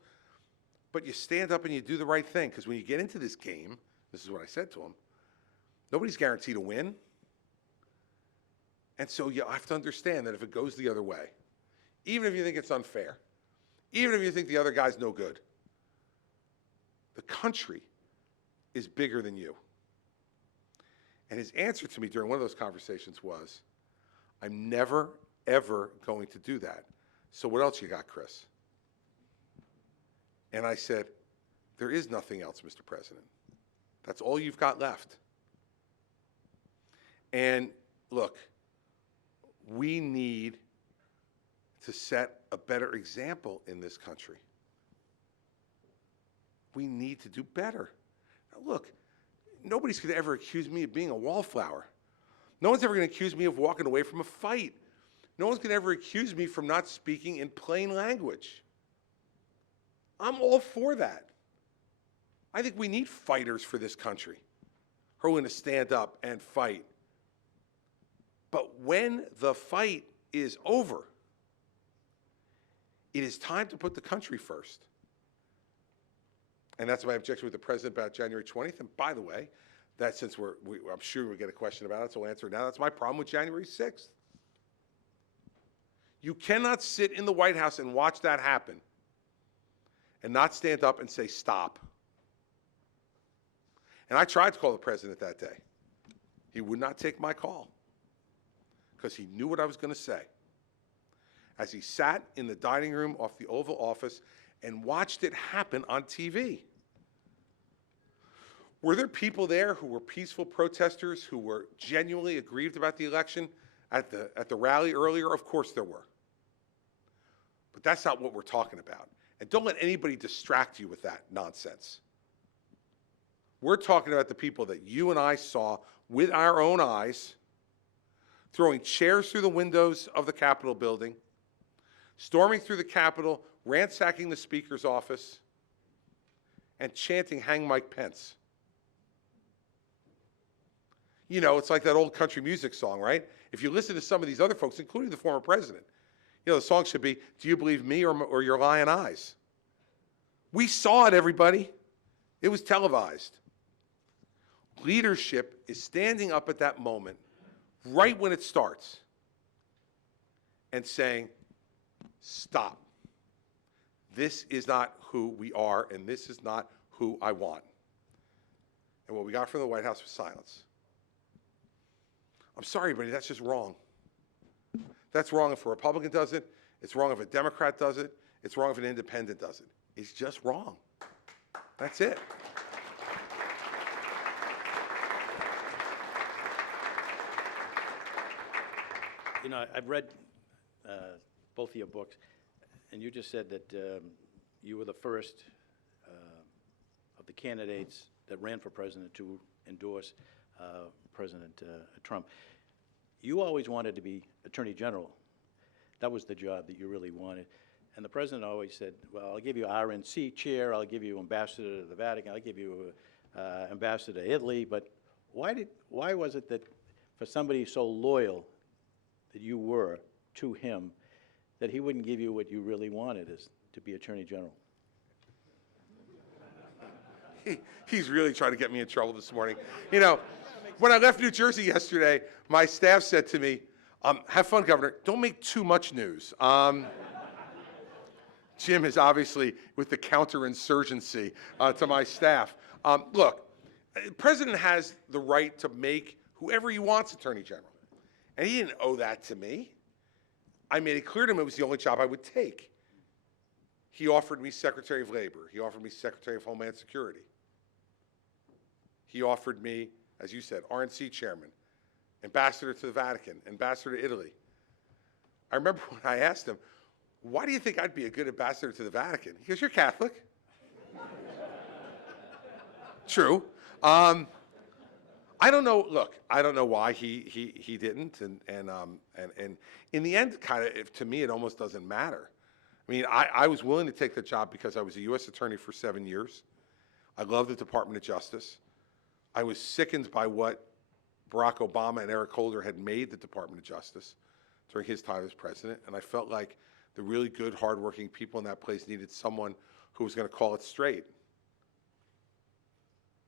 But you stand up and you do the right thing, because when you get into this game, this is what I said to him, nobody's guaranteed to win. And so you have to understand that if it goes the other way, even if you think it's unfair, even if you think the other guy's no good, the country is bigger than you. And his answer to me during one of those conversations was, I'm never, ever going to do that. So what else you got, Chris? And I said, there is nothing else, Mr. President. That's all you've got left. And look, we need to set a better example in this country. We need to do better. Now look, nobody's going to ever accuse me of being a wallflower. No one's ever going to accuse me of walking away from a fight. No one's going to ever accuse me from not speaking in plain language. I'm all for that. I think we need fighters for this country who are going to stand up and fight. But when the fight is over, it is time to put the country first. And that's my objection with the president about January 20th. And by the way, that since I'm sure we'll get a question about it, so we'll answer it now. That's my problem with January 6th. You cannot sit in the White House and watch that happen and not stand up and say, stop. And I tried to call the president that day. He would not take my call because he knew what I was going to say. As he sat in the dining room off the Oval Office and watched it happen on TV. Were there people there who were peaceful protesters who were genuinely aggrieved about the election at the rally earlier? Of course there were. But that's not what we're talking about. And don't let anybody distract you with that nonsense. We're talking about the people that you and I saw with our own eyes throwing chairs through the windows of the Capitol building, storming through the Capitol, ransacking the Speaker's office, and chanting, "Hang Mike Pence." You know, it's like that old country music song, right? If you listen to some of these other folks, including the former president, you know, the song should be, "Do you believe me or your lying eyes?" We saw it, everybody. It was televised. Leadership is standing up at that moment, right when it starts, and saying, stop. This is not who we are, and this is not who I want. And what we got from the White House was silence. I'm sorry, buddy, that's just wrong. That's wrong if a Republican does it. It's wrong if a Democrat does it. It's wrong if an independent does it. It's just wrong. That's it. You know, I've read both of your books, and you just said that you were the first of the candidates that ran for president to endorse President Trump. You always wanted to be Attorney General. That was the job that you really wanted. And the president always said, well, I'll give you RNC chair, I'll give you ambassador to the Vatican, I'll give you ambassador to Italy. But why was it that for somebody so loyal that you were to him, that he wouldn't give you what you really wanted, is to be Attorney General? He's really trying to get me in trouble this morning. You know, when I left New Jersey yesterday, my staff said to me, have fun, Governor. Don't make too much news. Jim is obviously with the counterinsurgency to my staff. Look, the president has the right to make whoever he wants Attorney General. And he didn't owe that to me. I made it clear to him it was the only job I would take. He offered me Secretary of Labor. He offered me Secretary of Homeland Security. He offered me, as you said, RNC chairman, ambassador to the Vatican, ambassador to Italy. I remember when I asked him, why do you think I'd be a good ambassador to the Vatican? He goes, you're Catholic. True. I don't know. Look, I don't know why he didn't, and in the end, kind of to me, it almost doesn't matter. I mean, I was willing to take the job because I was a U.S. attorney for 7 years. I love the Department of Justice. I was sickened by what Barack Obama and Eric Holder had made the Department of Justice during his time as president, and I felt like the really good, hardworking people in that place needed someone who was going to call it straight.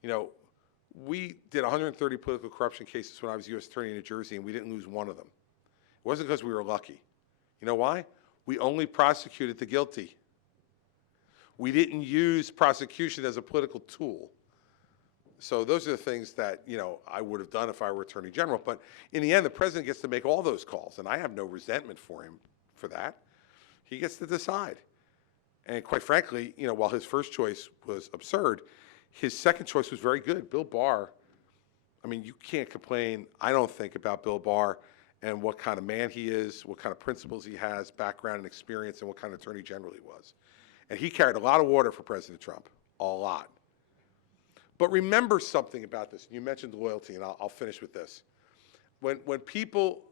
You know, we did 130 political corruption cases when I was U.S. Attorney in New Jersey, and we didn't lose one of them. It wasn't because we were lucky. You know why? We only prosecuted the guilty. We didn't use prosecution as a political tool. So those are the things that, you know, I would have done if I were Attorney General. But in the end, the president gets to make all those calls, and I have no resentment for him for that. He gets to decide. And quite frankly, you know, while his first choice was absurd, his second choice was very good. Bill Barr, I mean, you can't complain, I don't think, about Bill Barr and what kind of man he is, what kind of principles he has, background and experience, and what kind of Attorney General he was. And he carried a lot of water for President Trump, a lot. But remember something about this. You mentioned loyalty, and I'll finish with this. When people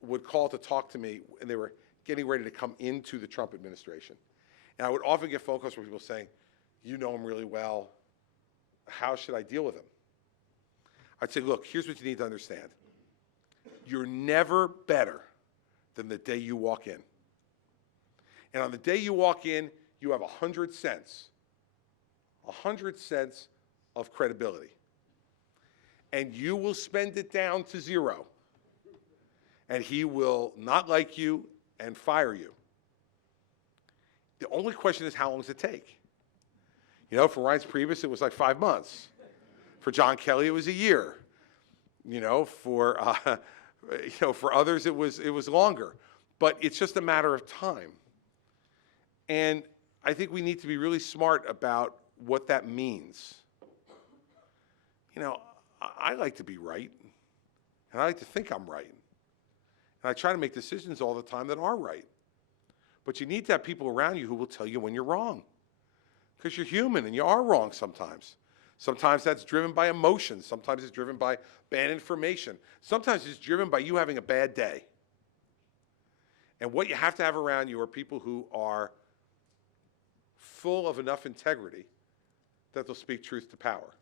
would call to talk to me, and they were getting ready to come into the Trump administration, and I would often get phone calls from people saying, you know him really well, how should I deal with him? I'd say, look, here's what you need to understand. You're never better than the day you walk in. And on the day you walk in, you have 100 cents. 100 cents of credibility. And you will spend it down to zero. And he will not like you and fire you. The only question is, how long does it take? You know, for Reince Priebus, it was like 5 months. For John Kelly, it was a year. You know, for others, it was longer. But it's just a matter of time. And I think we need to be really smart about what that means. You know, I like to be right, and I like to think I'm right. And I try to make decisions all the time that are right. But you need to have people around you who will tell you when you're wrong. Because you're human, and you are wrong sometimes. Sometimes that's driven by emotions. Sometimes it's driven by bad information. Sometimes it's driven by you having a bad day. And what you have to have around you are people who are full of enough integrity that they'll speak truth to power.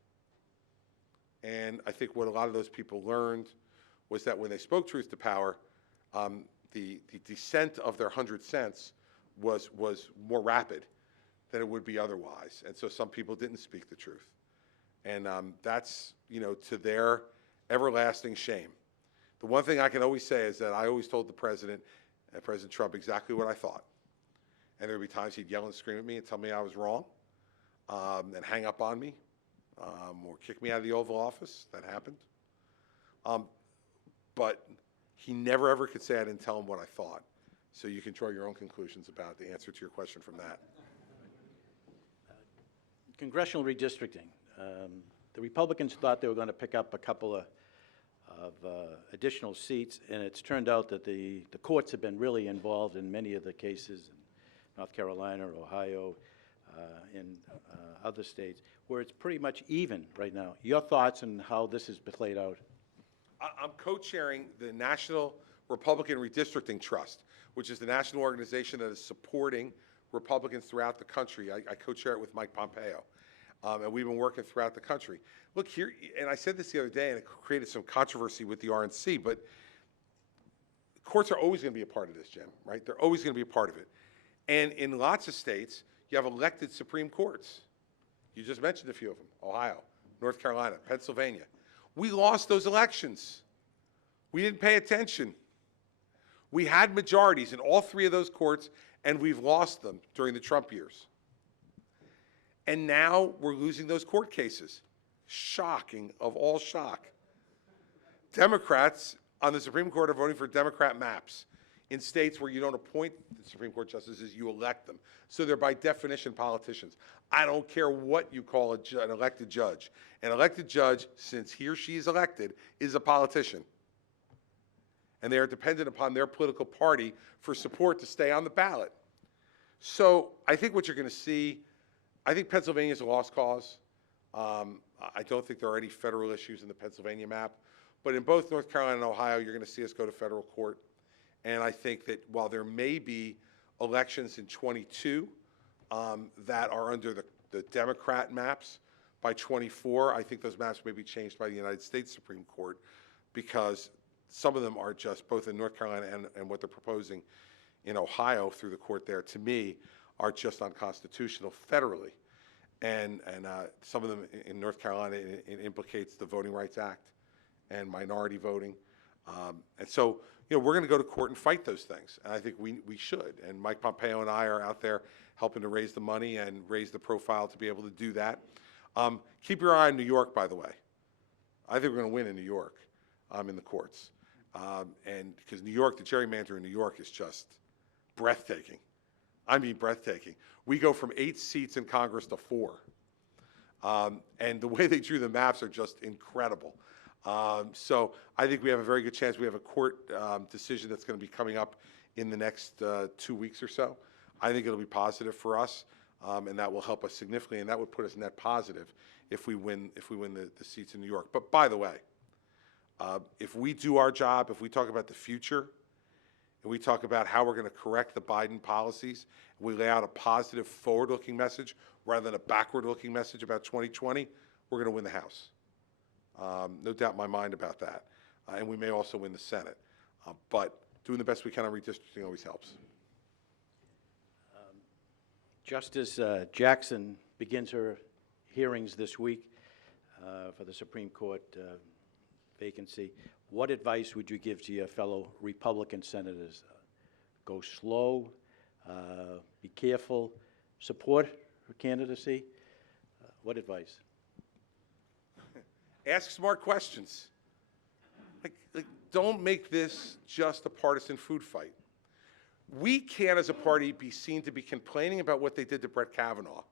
And I think what a lot of those people learned was that when they spoke truth to power, the descent of their 100 cents was more rapid than it would be otherwise. And so some people didn't speak the truth. And that's, you know, to their everlasting shame. The one thing I can always say is that I always told the president, President Trump, exactly what I thought. And there would be times he'd yell and scream at me and tell me I was wrong and hang up on me. or kick me out of the Oval Office. That happened. But he never ever could say I didn't tell him what I thought. So you can draw your own conclusions about the answer to your question from that. Congressional redistricting. The Republicans thought they were going to pick up a couple of additional seats, and it's turned out that the courts have been really involved in many of the cases in North Carolina, Ohio, and other states, where it's pretty much even right now. Your thoughts on how this has played out? I'm co-chairing the National Republican Redistricting Trust, which is the national organization that is supporting Republicans throughout the country. I co-chair it with Mike Pompeo, and we've been working throughout the country. Look here, and I said this the other day, and it created some controversy with the RNC, but courts are always going to be a part of this, Jim, right? They're always going to be a part of it. And in lots of states, you have elected Supreme Courts. You just mentioned a few of them: Ohio, North Carolina, Pennsylvania. We lost those elections. We didn't pay attention. We had majorities in all three of those courts, and we've lost them during the Trump years. And now we're losing those court cases. Shocking of all shock. Democrats on the Supreme Court are voting for Democrat maps in states where you don't appoint the Supreme Court justices, you elect them. So they're by definition politicians. I don't care what you call an elected judge. An elected judge, since he or she is elected, is a politician. And they are dependent upon their political party for support to stay on the ballot. So I think what you're going to see, I think Pennsylvania is a lost cause. I don't think there are any federal issues in the Pennsylvania map. But in both North Carolina and Ohio, you're going to see us go to federal court. And I think that while there may be elections in 22 that are under the Democrat maps, by 24, I think those maps may be changed by the United States Supreme Court, because some of them are just, both in North Carolina and what they're proposing in Ohio through the court there, to me, are just unconstitutional federally. And some of them in North Carolina, it implicates the Voting Rights Act and minority voting. And so, you know, we're going to go to court and fight those things. And I think we should. And Mike Pompeo and I are out there helping to raise the money and raise the profile to be able to do that. Keep your eye on New York, by the way. I think we're going to win in New York in the courts. And because New York, the gerrymander in New York is just breathtaking. I mean breathtaking. We go from 8 seats in Congress to 4. And the way they drew the maps are just incredible. So I think we have a very good chance. We have a court decision that's going to be coming up in the next 2 weeks or so. I think it'll be positive for us, and that will help us significantly, and that would put us net positive if we win the seats in New York. But by the way, if we do our job, if we talk about the future, and we talk about how we're going to correct the Biden policies, and we lay out a positive forward-looking message rather than a backward-looking message about 2020, we're going to win the House. No doubt in my mind about that. And we may also win the Senate. But doing the best we can on redistricting always helps. Justice Jackson begins her hearings this week for the Supreme Court vacancy. What advice would you give to your fellow Republican senators? Go slow, be careful, support her candidacy? What advice? Ask smart questions. Like, don't make this just a partisan food fight. We can't, as a party, be seen to be complaining about what they did to Brett Kavanaugh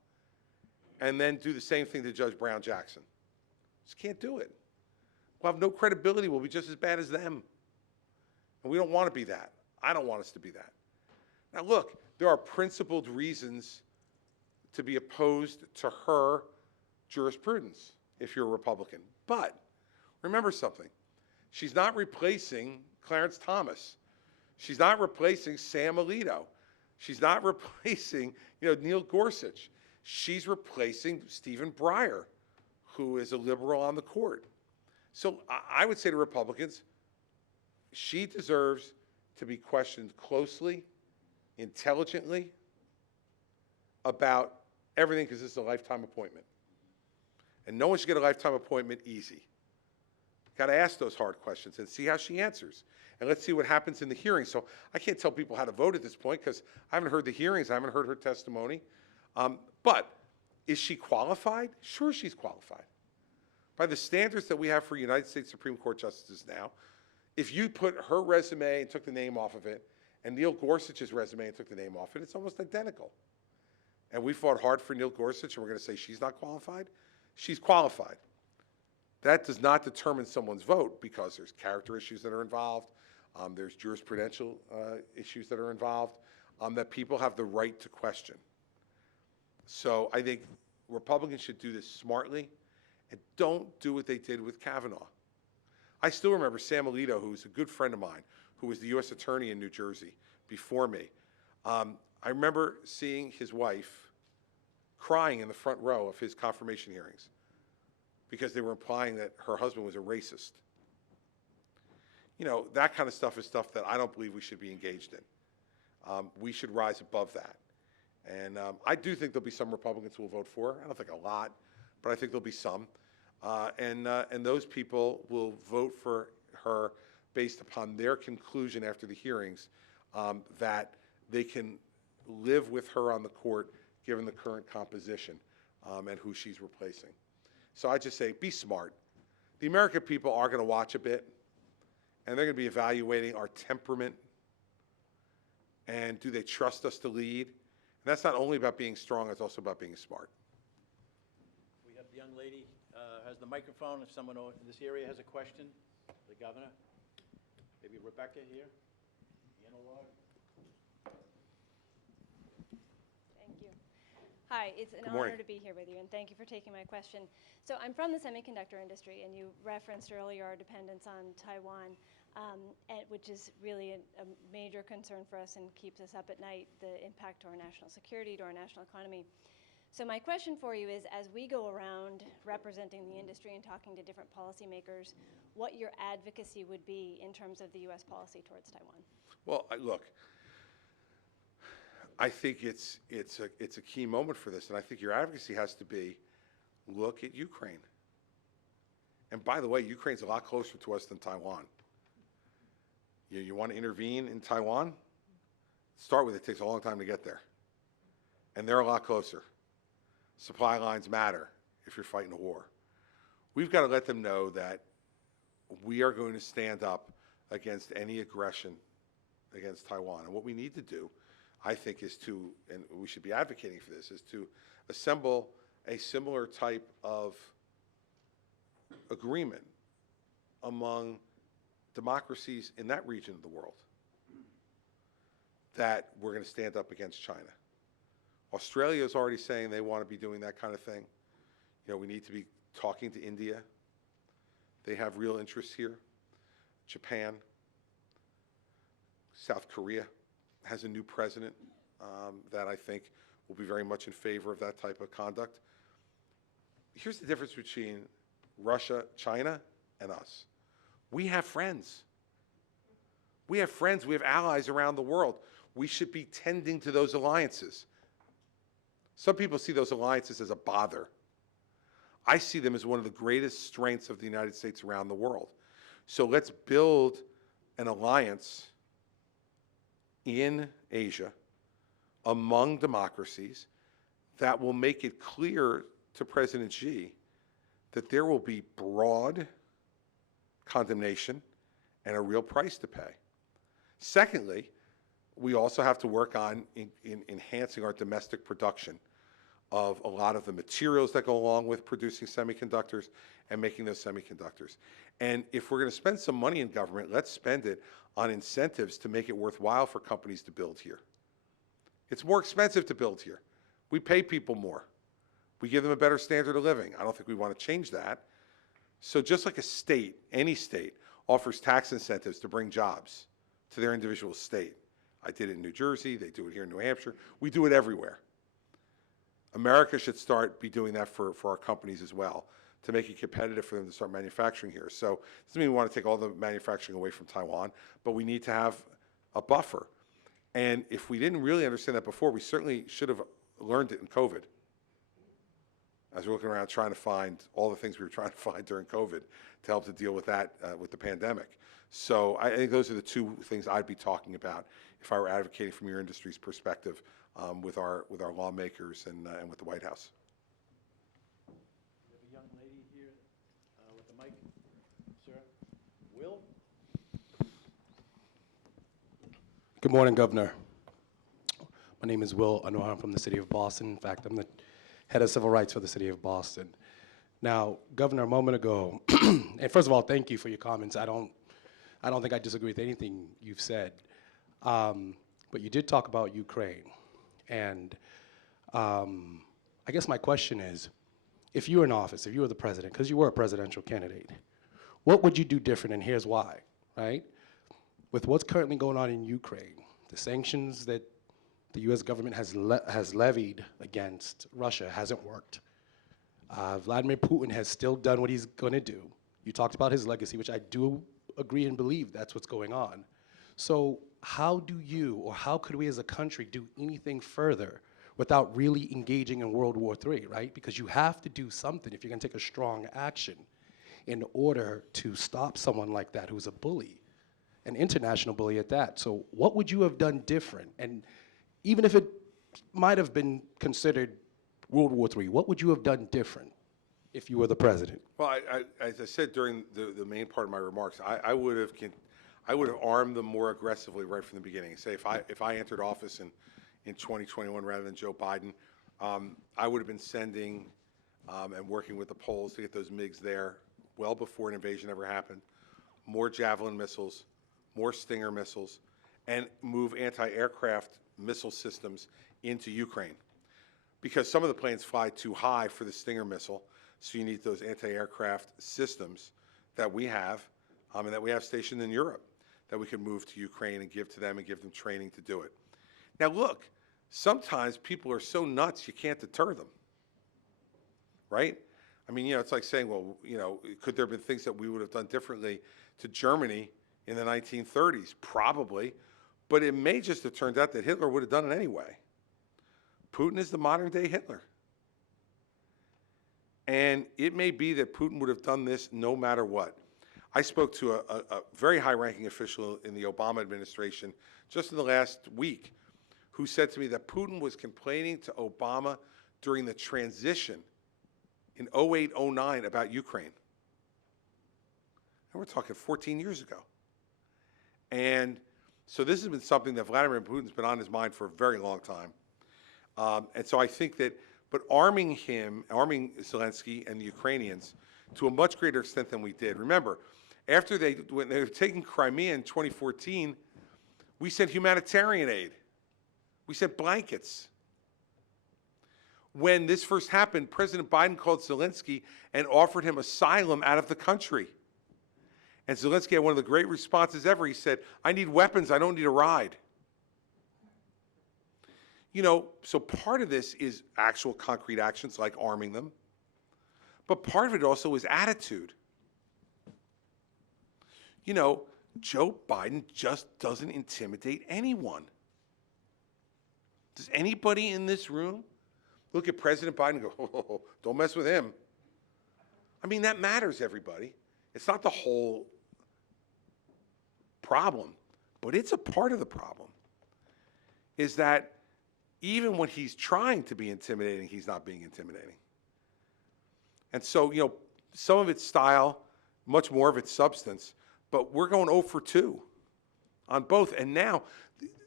and then do the same thing to Judge Brown Jackson. Just can't do it. We'll have no credibility. We'll be just as bad as them. And we don't want to be that. I don't want us to be that. Now, look, there are principled reasons to be opposed to her jurisprudence if you're a Republican. But remember something. She's not replacing Clarence Thomas. She's not replacing Sam Alito. She's not replacing, Neil Gorsuch. She's replacing Stephen Breyer, who is a liberal on the court. So I would say to Republicans, she deserves to be questioned closely, intelligently about everything, because this is a lifetime appointment. And no one should get a lifetime appointment easy. Got to ask those hard questions and see how she answers. And let's see what happens in the hearing. So I can't tell people how to vote at this point because I haven't heard the hearings. I haven't heard her testimony. But is she qualified? Sure, she's qualified. by the standards that we have for United States Supreme Court justices now, if you put her resume and took the name off of it, and Neil Gorsuch's resume and took the name off it, it's almost identical. And we fought hard for Neil Gorsuch, and we're going to say she's not qualified. She's qualified. That does not determine someone's vote because there's character issues that are involved, there's jurisprudential issues that are involved, that people have the right to question. So I think Republicans should do this smartly and don't do what they did with Kavanaugh. I still remember Sam Alito, who's a good friend of mine, who was the U.S. Attorney in New Jersey before me. I remember seeing his wife crying in the front row of his confirmation hearings because they were implying that her husband was a racist. You know, that kind of stuff is stuff that I don't believe we should be engaged in. We should rise above that. And I do think there'll be some Republicans who will vote for her. I don't think a lot, but I think there'll be some. And those people will vote for her based upon their conclusion after the hearings that they can live with her on the court given the current composition and who she's replacing. So I just say, be smart. The American people are going to watch a bit, and they're going to be evaluating our temperament, and do they trust us to lead? And that's not only about being strong, it's also about being smart. We have the young lady has the microphone. If someone in this area has a question, the governor. Maybe Rebecca here. Analog. Thank you. Hi, it's an honor to be here with you, and thank you for taking my question. So I'm from the semiconductor industry, and you referenced earlier our dependence on Taiwan, which is really a major concern for us and keeps us up at night, the impact to our national security, to our national economy. So my question for you is, as we go around representing the industry and talking to different policymakers, what your advocacy would be in terms of the U.S. policy towards Taiwan? Well, look, I think it's a key moment for this, and I think your advocacy has to be, look at Ukraine. And by the way, Ukraine's a lot closer to us than Taiwan. You want to intervene in Taiwan? Start with it takes a long time to get there. And they're a lot closer. Supply lines matter if you're fighting a war. We've got to let them know that we are going to stand up against any aggression against Taiwan. And what we need to do, I think, is to, and we should be advocating for this, is to assemble a similar type of agreement among democracies in that region of the world that we're going to stand up against China. Australia is already saying they want to be doing that kind of thing. You know, we need to be talking to India. They have real interests here. Japan, South Korea has a new president that I think will be very much in favor of that type of conduct. Here's the difference between Russia, China, and us. We have friends. We have friends. We have allies around the world. We should be tending to those alliances. Some people see those alliances as a bother. I see them as one of the greatest strengths of the United States around the world. So let's build an alliance in Asia among democracies that will make it clear to President Xi that there will be broad condemnation and a real price to pay. Secondly, we also have to work on enhancing our domestic production of a lot of the materials that go along with producing semiconductors and making those semiconductors. And if we're going to spend some money in government, let's spend it on incentives to make it worthwhile for companies to build here. It's more expensive to build here. We pay people more. We give them a better standard of living. I don't think we want to change that. So just like a state, any state, offers tax incentives to bring jobs to their individual state. I did it in New Jersey. They do it here in New Hampshire. We do it everywhere. America should be doing that for our companies as well, to make it competitive for them to start manufacturing here. So it doesn't mean we want to take all the manufacturing away from Taiwan, but we need to have a buffer. And if we didn't really understand that before, we certainly should have learned it in COVID. As we're looking around trying to find all the things we were trying to find during COVID to help to deal with that, with the pandemic. So I think those are the two things I'd be talking about if I were advocating from your industry's perspective with our lawmakers and with the White House. We have a young lady here. mic, sir. Will? Good morning, Governor. My name is Will Anoa. I'm from the city of Boston. In fact, I'm the head of civil rights for the city of Boston. Now, Governor, a moment ago, and first of all, thank you for your comments. I don't think I disagree with anything you've said. But you did talk about Ukraine. And I guess my question is, if you were in office, if you were the president, because you were a presidential candidate, what would you do different, and here's why, right? With what's currently going on in Ukraine, the sanctions that the US government has levied against Russia hasn't worked. Vladimir Putin has still done what he's gonna do. You talked about his legacy, which I do agree and believe that's what's going on. So how do you, or how could we as a country do anything further without really engaging in World War III, right? Because you have to do something if you're gonna take a strong action in order to stop someone like that who's a bully, an international bully at that. So what would you have done different? And even if it might have been considered World War III, what would you have done different if you were the president? Well, as I said during the main part of my remarks, I would have armed them more aggressively right from the beginning. Say if I entered office in 2021 rather than Joe Biden, I would have been sending and working with the Poles to get those MiGs there well before an invasion ever happened, more Javelin missiles, more Stinger missiles, and move anti-aircraft missile systems into Ukraine. Because some of the planes fly too high for the Stinger missile, so you need those anti-aircraft systems that we have and that we have stationed in Europe that we can move to Ukraine and give to them and give them training to do it. Now look, sometimes people are so nuts you can't deter them, right? I mean, it's like saying, well, could there have been things that we would have done differently to Germany in the 1930s? Probably, but it may just have turned out that Hitler would have done it anyway. Putin is the modern day Hitler. And it may be that Putin would have done this no matter what. I spoke to a very high-ranking official in the Obama administration just in the last week who said to me that Putin was complaining to Obama during the transition in 08, 09 about Ukraine. And we're talking 14 years ago. And so this has been something that Vladimir Putin's been on his mind for a very long time. And so I think that, but arming Zelensky and the Ukrainians to a much greater extent than we did. Remember, when they were taking Crimea in 2014, we sent humanitarian aid. We sent blankets. When this first happened, President Biden called Zelensky and offered him asylum out of the country. And Zelensky had one of the great responses ever. He said, I need weapons, I don't need a ride. So part of this is actual concrete actions like arming them, but part of it also is attitude. Joe Biden just doesn't intimidate anyone. Does anybody in this room look at President Biden and go, oh, don't mess with him? I mean, that matters, everybody. It's not the whole problem, but it's a part of the problem, is that even when he's trying to be intimidating, he's not being intimidating. And so, some of it's style, much more of it's substance, but we're going 0 for 2 on both. And now,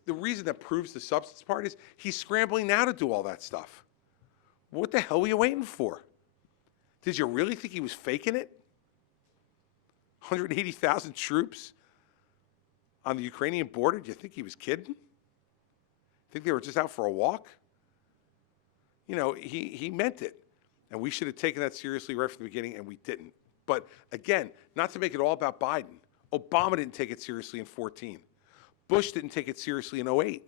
the reason that proves the substance part is he's scrambling now to do all that stuff. What the hell were you waiting for? Did you really think he was faking it? 180,000 troops on the Ukrainian border? Do you think he was kidding? Think they were just out for a walk? He meant it. And we should have taken that seriously right from the beginning, and we didn't. But again, not to make it all about Biden. Obama didn't take it seriously in 2014. Bush didn't take it seriously in 2008.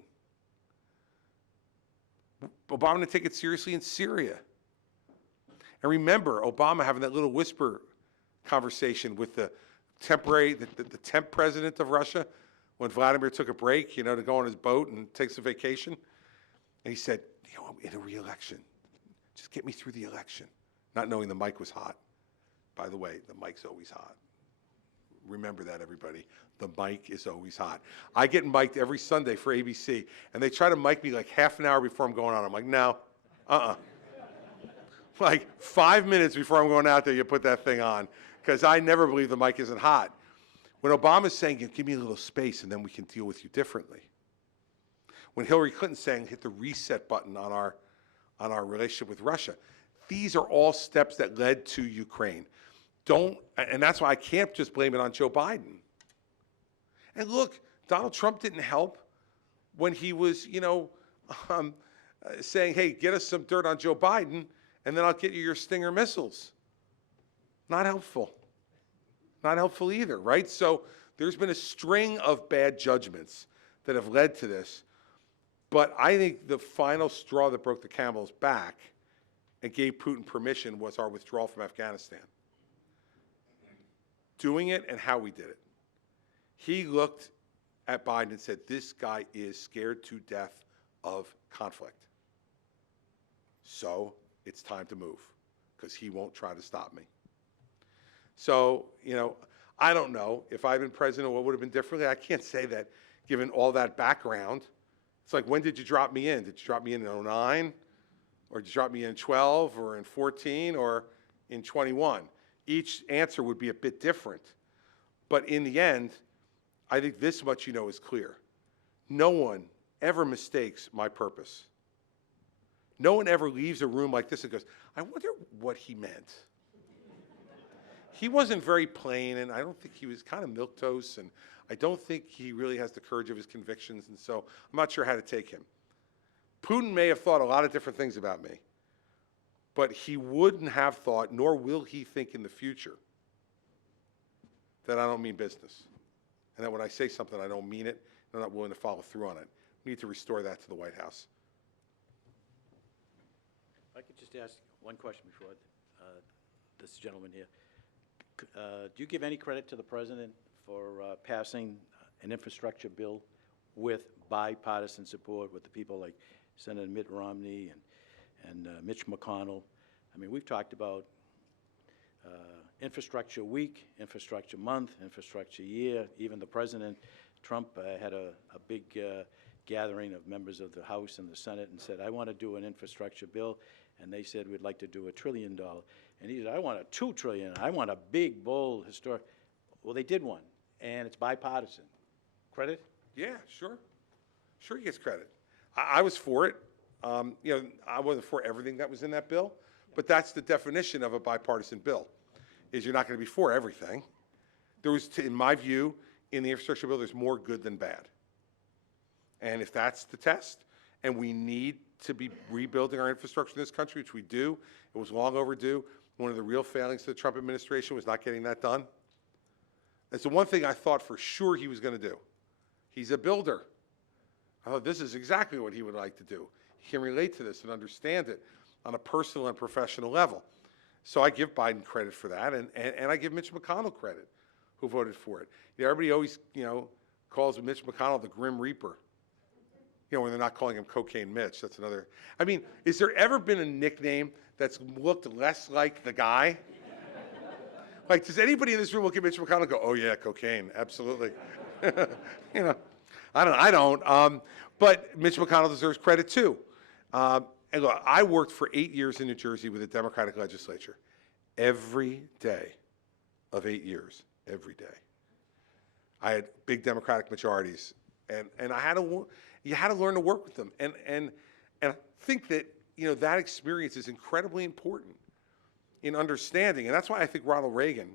Obama didn't take it seriously in Syria. And remember Obama having that little whisper conversation with the temp president of Russia when Vladimir took a break, to go on his boat and take some vacation. And he said, in a re-election, just get me through the election. Not knowing the mic was hot. By the way, the mic's always hot. Remember that, everybody. The mic is always hot. I get mic'd every Sunday for ABC, and they try to mic me like half an hour before I'm going on. I'm like, no, Like 5 minutes before I'm going out there, you put that thing on, because I never believe the mic isn't hot. When Obama's saying, give me a little space and then we can deal with you differently. When Hillary Clinton's saying, hit the reset button on our relationship with Russia. These are all steps that led to Ukraine. And that's why I can't just blame it on Joe Biden. And look, Donald Trump didn't help when he was, saying, hey, get us some dirt on Joe Biden, and then I'll get you your Stinger missiles. Not helpful. Not helpful either, right? So there's been a string of bad judgments that have led to this. But I think the final straw that broke the camel's back and gave Putin permission was our withdrawal from Afghanistan. Doing it and how we did it. He looked at Biden and said, this guy is scared to death of conflict. So it's time to move because he won't try to stop me. So, I don't know if I'd been president what would have been differently. I can't say that given all that background. It's like, when did you drop me in? Did you drop me in 09? Or did you drop me in 12 or in 14 or in 21? Each answer would be a bit different. But in the end, I think this much is clear. No one ever mistakes my purpose. No one ever leaves a room like this and goes, I wonder what he meant. He wasn't very plain, and I don't think he was kind of milquetoast, and I don't think he really has the courage of his convictions, and so I'm not sure how to take him. Putin may have thought a lot of different things about me, but he wouldn't have thought, nor will he think in the future, that I don't mean business, and that when I say something, I don't mean it, and I'm not willing to follow through on it. We need to restore that to the White House. If I could just ask one question before this gentleman here. Do you give any credit to the president for passing an infrastructure bill with bipartisan support with the people like Senator Mitt Romney and Mitch McConnell? I mean, we've talked about infrastructure week, infrastructure month, infrastructure year. Even the President, Trump, had a big gathering of members of the House and the Senate and said, I want to do an infrastructure bill. And they said, we'd like to do $1 trillion. And he said, I want a $2 trillion. I want a big, bold, historic. Well, they did one, and it's bipartisan. Credit? Yeah, sure. Sure he gets credit. I was for it. I wasn't for everything that was in that bill, but that's the definition of a bipartisan bill, is you're not going to be for everything. There was, in my view, in the infrastructure bill, there's more good than bad. And if that's the test, and we need to be rebuilding our infrastructure in this country, which we do, it was long overdue. One of the real failings of the Trump administration was not getting that done. It's the one thing I thought for sure he was going to do. He's a builder. I thought this is exactly what he would like to do. He can relate to this and understand it on a personal and professional level. So I give Biden credit for that, and I give Mitch McConnell credit, who voted for it. Everybody always, calls Mitch McConnell the Grim Reaper. When they're not calling him Cocaine Mitch, that's another. I mean, is there ever been a nickname that's looked less like the guy? Like, does anybody in this room look at Mitch McConnell and go, oh yeah, cocaine, absolutely. I don't. But Mitch McConnell deserves credit too. And look, I worked for 8 years in New Jersey with the Democratic legislature. Every day of 8 years, every day. I had big Democratic majorities, and I had to. You had to learn to work with them, and I think that that experience is incredibly important in understanding, and that's why I think Ronald Reagan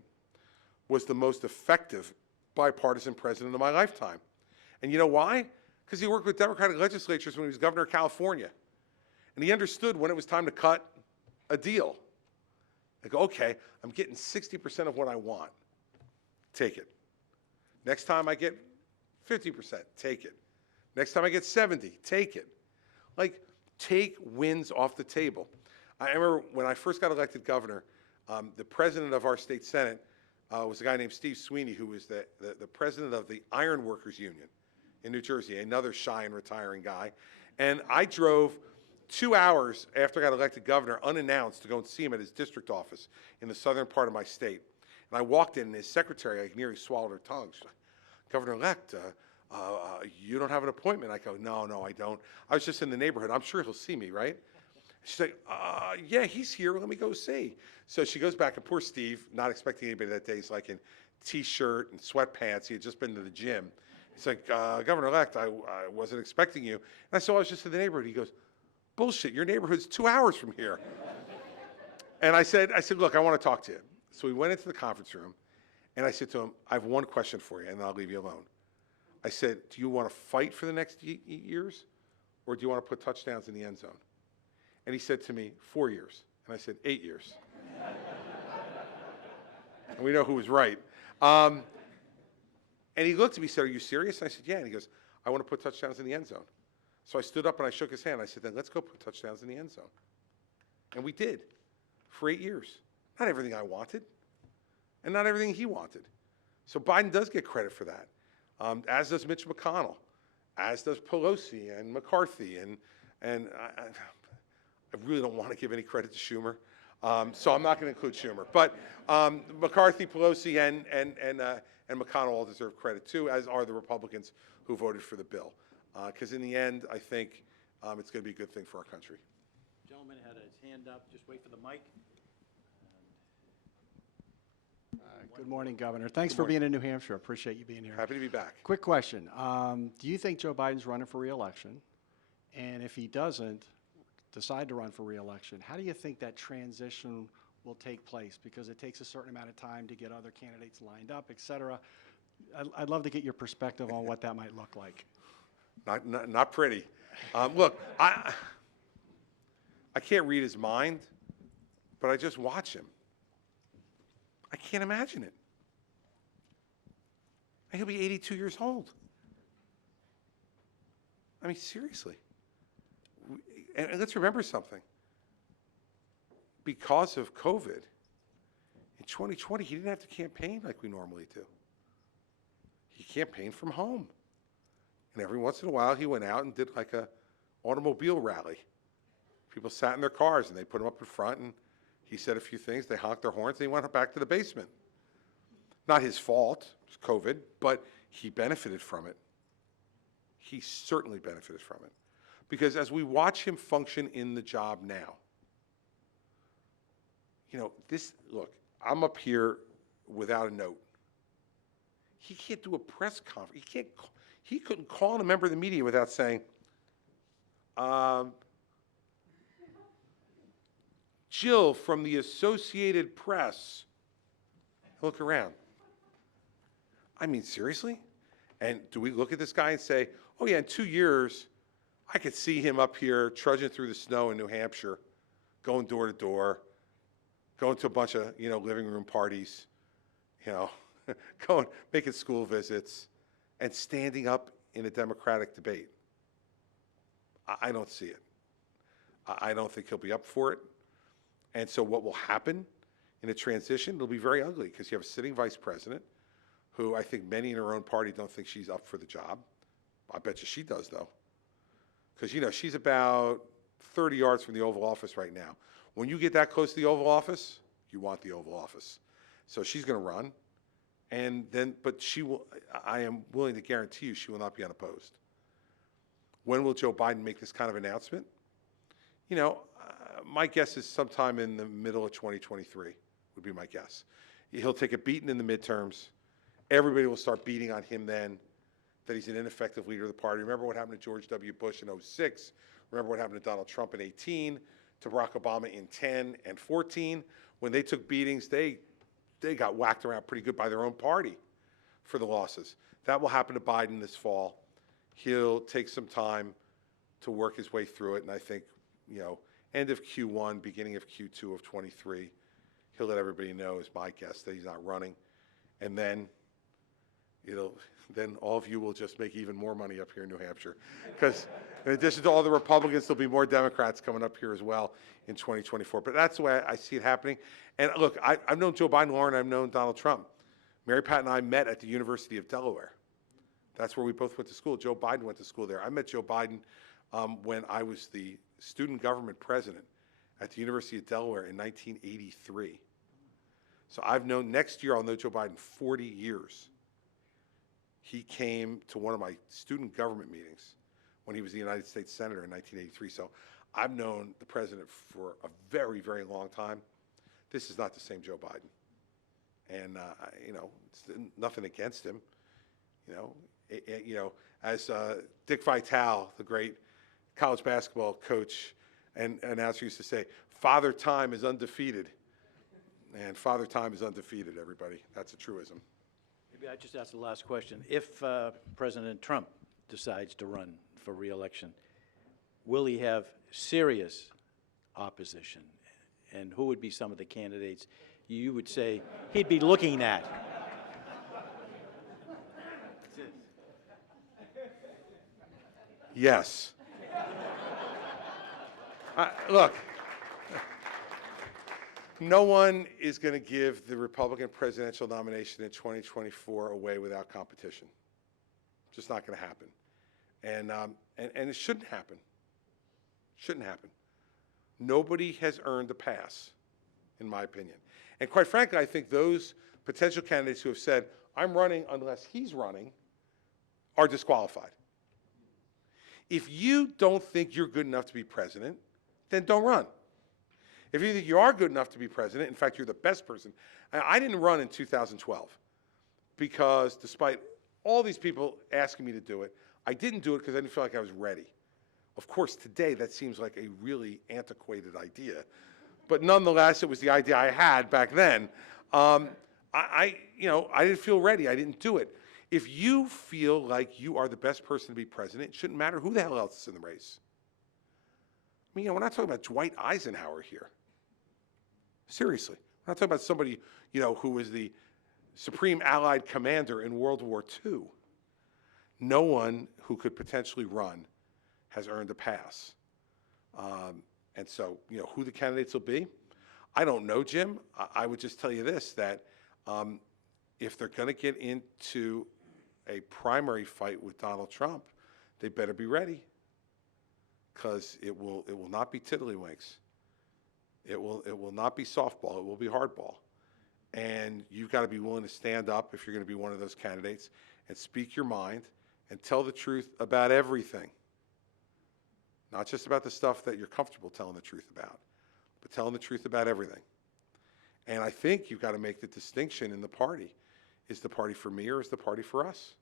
was the most effective bipartisan president of my lifetime. And you know why? Because he worked with Democratic legislatures when he was governor of California, and he understood when it was time to cut a deal. I go, okay, I'm getting 60% of what I want. Take it. Next time I get 50%. Take it. Next time I get 70, take it. Like, take wins off the table. I remember when I first got elected governor, the president of our state senate was a guy named Steve Sweeney, who was the president of the Iron Workers Union in New Jersey, another shy and retiring guy. And I drove 2 hours after I got elected governor unannounced to go and see him at his district office in the southern part of my state. And I walked in, and his secretary, I nearly swallowed her tongue. She's like, Governor-elect, you don't have an appointment? I go, no, I don't. I was just in the neighborhood. I'm sure he'll see me, right? She's like, yeah, he's here. Let me go see. So she goes back, and poor Steve, not expecting anybody that day, he's like in T-shirt and sweatpants. He had just been to the gym. He's like, Governor-elect, I wasn't expecting you. And I said, I was just in the neighborhood. He goes, bullshit, your neighborhood's 2 hours from here. And I said, look, I want to talk to you. So we went into the conference room, and I said to him, I have one question for you, and then I'll leave you alone. I said, do you want to fight for the next years, or do you want to put touchdowns in the end zone? And he said to me, 4 years. And I said, 8 years. And we know who was right. And he looked at me and said, are you serious? And I said, yeah. And he goes, I want to put touchdowns in the end zone. So I stood up and I shook his hand. I said, then let's go put touchdowns in the end zone. And we did for 8 years. Not everything I wanted, and not everything he wanted. So Biden does get credit for that, as does Mitch McConnell, as does Pelosi and McCarthy. And I really don't want to give any credit to Schumer, so I'm not going to include Schumer. But McCarthy, Pelosi, and McConnell all deserve credit too, as are the Republicans who voted for the bill. Because in the end, I think it's going to be a good thing for our country. Gentleman had his hand up. Just wait for the mic. Good morning, Governor. Thanks for being in New Hampshire. Appreciate you being here. Happy to be back. Quick question. Do you think Joe Biden's running for re-election? And if he doesn't decide to run for re-election, how do you think that transition will take place? Because it takes a certain amount of time to get other candidates lined up, et cetera. I'd love to get your perspective on what that might look like. Not pretty. Look, I can't read his mind, but I just watch him. I can't imagine it. And he'll be 82 years old. I mean, seriously. And let's remember something. Because of COVID, in 2020, he didn't have to campaign like we normally do. He campaigned from home. And every once in a while, he went out and did like a automobile rally. People sat in their cars, and they put him up in front, and he said a few things. They honked their horns, and he went back to the basement. Not his fault, it was COVID, but he benefited from it. He certainly benefited from it. Because as we watch him function in the job now, you know, look, I'm up here without a note. He can't do a press conference. He couldn't call in a member of the media without saying, Jill from the Associated Press. Look around. I mean, seriously? And do we look at this guy and say, oh yeah, in 2 years, I could see him up here trudging through the snow in New Hampshire, going door to door, going to a bunch of, living room parties, making school visits, and standing up in a Democratic debate. I don't see it. I don't think he'll be up for it. And so what will happen in a transition, it'll be very ugly because you have a sitting vice president who I think many in her own party don't think she's up for the job. I bet you she does, though. Because, she's about 30 yards from the Oval Office right now. When you get that close to the Oval Office, you want the Oval Office. So she's going to run. But she will, I am willing to guarantee you she will not be unopposed. When will Joe Biden make this kind of announcement? My guess is sometime in the middle of 2023 would be my guess. He'll take a beating in the midterms. Everybody will start beating on him then, that he's an ineffective leader of the party. Remember what happened to George W. Bush in 2006. Remember what happened to Donald Trump in 2018, to Barack Obama in 2010 and 2014. When they took beatings, they got whacked around pretty good by their own party for the losses. That will happen to Biden this fall. He'll take some time to work his way through it, and I think, end of Q1, beginning of Q2 of 23, he'll let everybody know, is my guess, that he's not running. And then then all of you will just make even more money up here in New Hampshire. Because in addition to all the Republicans, there'll be more Democrats coming up here as well in 2024. But that's the way I see it happening. And look, I've known Joe Biden longer than I've known Donald Trump. Mary Pat and I met at the University of Delaware. That's where we both went to school. Joe Biden went to school there. I met Joe Biden when I was the student government president at the University of Delaware in 1983. So next year I'll know Joe Biden 40 years. He came to one of my student government meetings when he was the United States Senator in 1983. So I've known the president for a very, very long time. This is not the same Joe Biden. And, you know, it's nothing against him. You know, as Dick Vitale, the great college basketball coach and announcer, used to say, Father Time is undefeated. And Father Time is undefeated, everybody. That's a truism. Maybe I just ask the last question. If President Trump decides to run for re-election, will he have serious opposition? And who would be some of the candidates you would say he'd be looking at? Yes. Look, no one is going to give the Republican presidential nomination in 2024 away without competition. Just not going to happen. And it shouldn't happen. Shouldn't happen. Nobody has earned a pass, in my opinion. And quite frankly, I think those potential candidates who have said, I'm running unless he's running, are disqualified. If you don't think you're good enough to be president, then don't run. If you think you are good enough to be president, in fact, you're the best person. I didn't run in 2012 because despite all these people asking me to do it, I didn't do it because I didn't feel like I was ready. Of course, today that seems like a really antiquated idea, but nonetheless, it was the idea I had back then. I didn't feel ready. I didn't do it. If you feel like you are the best person to be president, it shouldn't matter who the hell else is in the race. I mean, we're not talking about Dwight Eisenhower here. Seriously. We're not talking about somebody, who was the supreme Allied commander in World War II. No one who could potentially run has earned a pass. And so, who the candidates will be, I don't know, Jim. I would just tell you this, that if they're going to get into a primary fight with Donald Trump, they better be ready, because it will not be tiddlywinks. It will not be softball. It will be hardball. And you've got to be willing to stand up if you're going to be one of those candidates and speak your mind and tell the truth about everything. Not just about the stuff that you're comfortable telling the truth about, but telling the truth about everything. And I think you've got to make the distinction in the party. Is the party for me or is the party for us?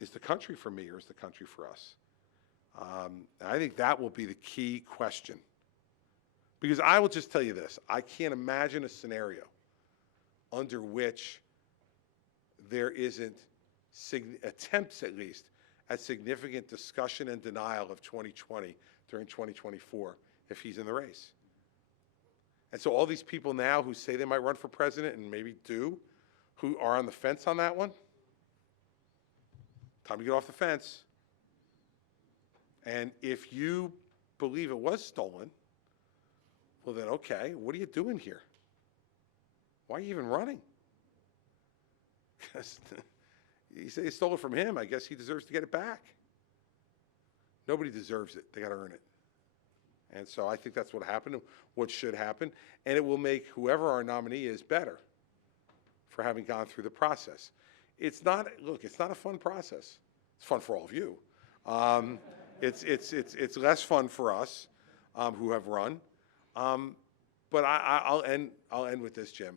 Is the country for me or is the country for us? I think that will be the key question. Because I will just tell you this, I can't imagine a scenario under which there isn't attempts, at least, at significant discussion and denial of 2020 during 2024 if he's in the race. And so all these people now who say they might run for president and maybe do, who are on the fence on that one, time to get off the fence. And if you believe it was stolen, well then, okay, what are you doing here? Why are you even running? Because you say you stole it from him, I guess he deserves to get it back. Nobody deserves it. They got to earn it. And so I think that's what happened, what should happen, and it will make whoever our nominee is better for having gone through the process. It's not a fun process. It's fun for all of you. It's less fun for us who have run. But I'll end with this, Jim.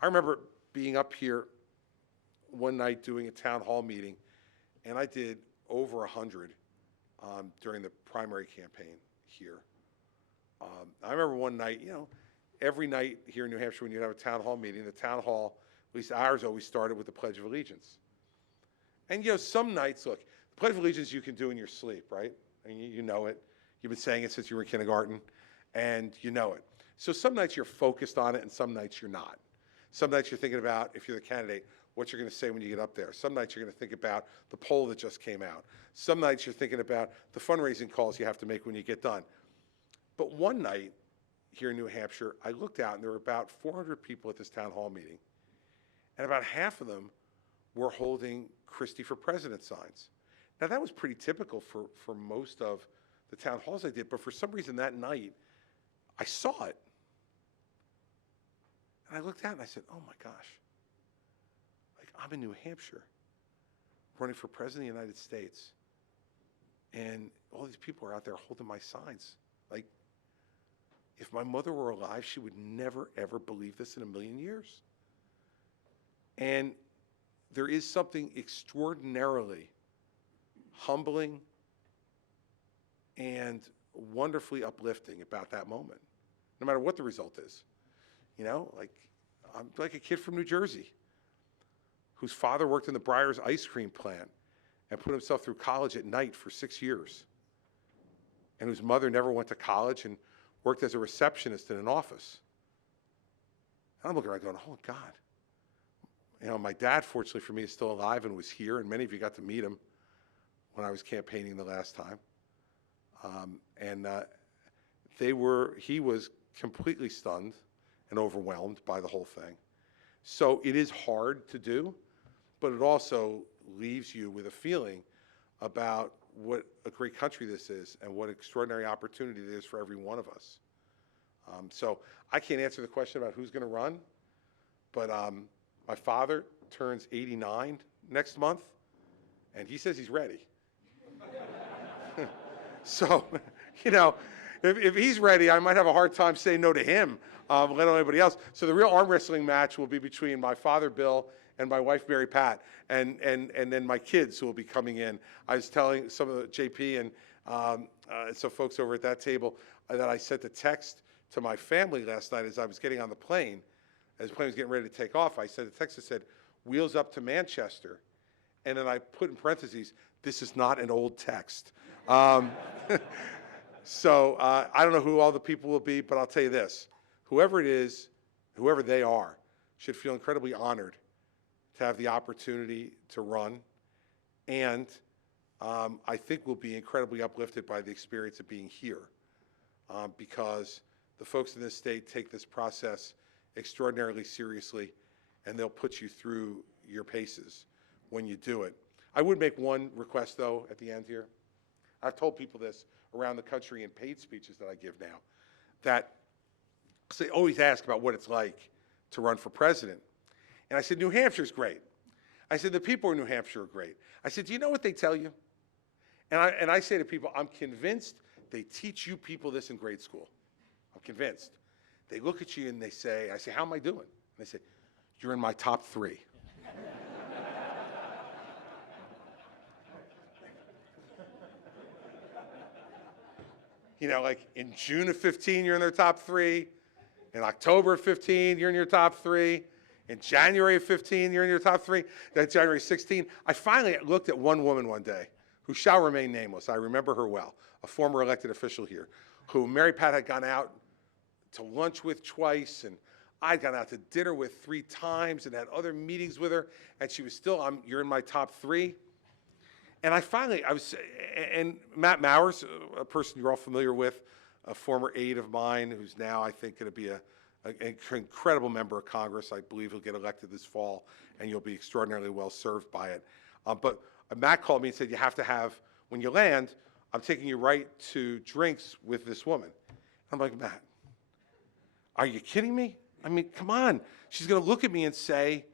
I remember being up here one night doing a town hall meeting, and I did over 100 during the primary campaign here. I remember one night, every night here in New Hampshire when you have a town hall meeting, the town hall, at least ours, always started with the Pledge of Allegiance. And some nights, look, the Pledge of Allegiance you can do in your sleep, right? And you know it. You've been saying it since you were in kindergarten, and you know it. So some nights you're focused on it, and some nights you're not. Some nights you're thinking about, if you're the candidate, what you're going to say when you get up there. Some nights you're going to think about the poll that just came out. Some nights you're thinking about the fundraising calls you have to make when you get done. But one night here in New Hampshire, I looked out, and there were about 400 people at this town hall meeting, and about half of them were holding Christie for President signs. Now, that was pretty typical for most of the town halls I did, but for some reason that night, I saw it. And I looked out and I said, oh my gosh, like I'm in New Hampshire running for President of the United States, And all these people are out there holding my signs. Like, if my mother were alive, she would never, ever believe this in a million years. And there is something extraordinarily humbling and wonderfully uplifting about that moment, no matter what the result is. You know, like, I'm like a kid from New Jersey whose father worked in the Breyers ice cream plant and put himself through college at night for 6 years, and whose mother never went to college and worked as a receptionist in an office. And I'm looking around going, oh, God. You know, my dad, fortunately for me, is still alive and was here, and many of you got to meet him when I was campaigning the last time. He was completely stunned and overwhelmed by the whole thing. So it is hard to do, but it also leaves you with a feeling about what a great country this is and what extraordinary opportunity it is for every one of us. So I can't answer the question about who's going to run, but my father turns 89 next month, and he says he's ready. So, you know, if he's ready, I might have a hard time saying no to him, let alone anybody else. So the real arm wrestling match will be between my father, Bill, and my wife, Mary Pat, and then my kids who will be coming in. I was telling some of the JP and some folks over at that table that I sent a text to my family last night as I was getting on the plane. As the plane was getting ready to take off, I sent a text that said, "Wheels up to Manchester." And then I put in parentheses, "This is not an old text." So I don't know who all the people will be, but I'll tell you this. Whoever it is, whoever they are, should feel incredibly honored to have the opportunity to run. And I think we'll be incredibly uplifted by the experience of being here, because the folks in this state take this process extraordinarily seriously, and they'll put you through your paces when you do it. I would make one request, though, at the end here. I've told people this around the country in paid speeches that I give now, that they always ask about what it's like to run for president. And I said, New Hampshire's great. I said, the people in New Hampshire are great. I said, do you know what they tell you? And I say to people, I'm convinced they teach you people this in grade school. I'm convinced. They look at you and they say, I say, how am I doing? And they say, you're in my top 3. You know, like in June of 15, you're in their top 3. In October of 15, you're in your top 3. In January of 15, you're in your top 3. Then January 16, I finally looked at one woman one day who shall remain nameless. I remember her well, a former elected official here, who Mary Pat had gone out to lunch with twice, and I'd gone out to dinner with 3 times and had other meetings with her, and she was still, you're in my top 3. And and Matt Mowers, a person you're all familiar with, a former aide of mine who's now, I think, going to be an incredible member of Congress. I believe he'll get elected this fall, and you'll be extraordinarily well served by it. But Matt called me and said, you have to have, when you land, I'm taking you right to drinks with this woman. I'm like, Matt, are you kidding me? I mean, come on. She's going to look at me and say,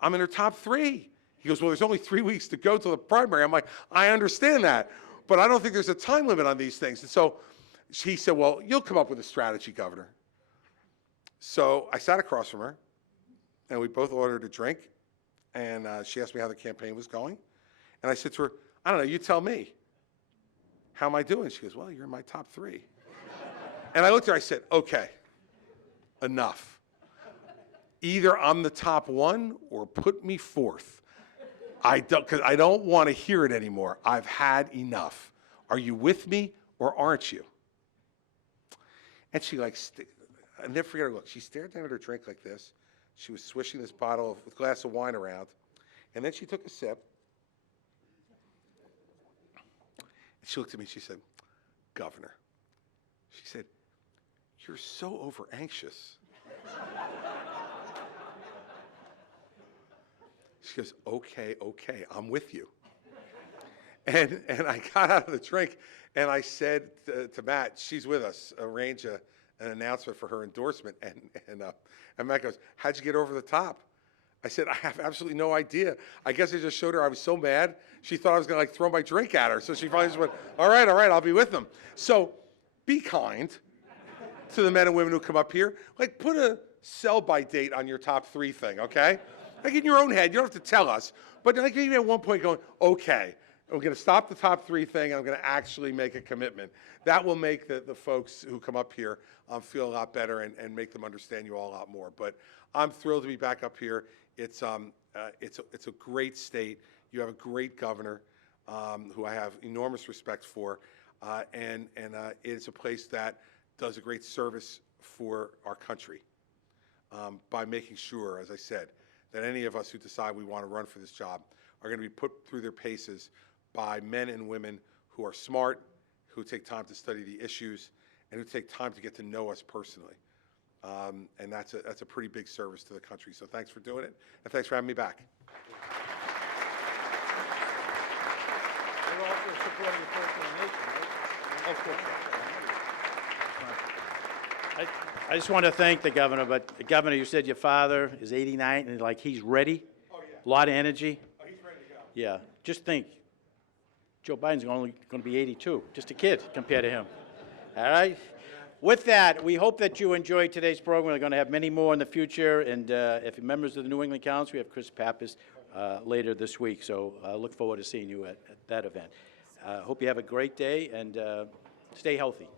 I'm in her top 3. He goes, well, there's only 3 weeks to go till the primary. I'm like, I understand that, but I don't think there's a time limit on these things. And so he said, well, you'll come up with a strategy, Governor. So I sat across from her, and we both ordered a drink, and she asked me how the campaign was going. And I said to her, I don't know, you tell me. How am I doing? She goes, well, you're in my top 3. And I looked at her, I said, okay, enough. Either I'm the top 1 or put me 4th. Because I don't want to hear it anymore. I've had enough. Are you with me or aren't you? And she I never forget her look. She stared down at her drink like this. She was swishing this glass of wine around. And then she took a sip. And she looked at me, she said, Governor. She said, you're so over anxious. She goes, okay, I'm with you. And I got out of the drink, and I said to Matt, she's with us, arrange an announcement for her endorsement. And Matt goes, how'd you get over the top? I said, I have absolutely no idea. I guess I just showed her I was so mad. She thought I was going to like throw my drink at her. So she finally just went, all right, I'll be with them. So be kind to the men and women who come up here. Like put a sell-by date on your top 3 thing, okay? Like in your own head, you don't have to tell us. But like even at one point going, okay, I'm going to stop the top 3 thing, and I'm going to actually make a commitment. That will make the folks who come up here feel a lot better and make them understand you all a lot more. But I'm thrilled to be back up here. It's a great state. You have a great governor who I have enormous respect for, and it's a place that does a great service for our country by making sure, as I said, that any of us who decide we want to run for this job are going to be put through their paces by men and women who are smart, who take time to study the issues, and who take time to get to know us personally. And that's a pretty big service to the country. So thanks for doing it, and thanks for having me back. You're also supporting the First Nation, right? Of course. I just want to thank the governor, but the governor, you said your father is 89, and like he's ready? Oh, yeah. A lot of energy? Oh, he's ready to go. Yeah, just think, Joe Biden's only going to be 82, just a kid compared to him. All right? With that, we hope that you enjoyed today's program. We're going to have many more in the future, and if you're members of the New England Council, we have Chris Pappas later this week, so I look forward to seeing you at that event. Hope you have a great day, and stay healthy.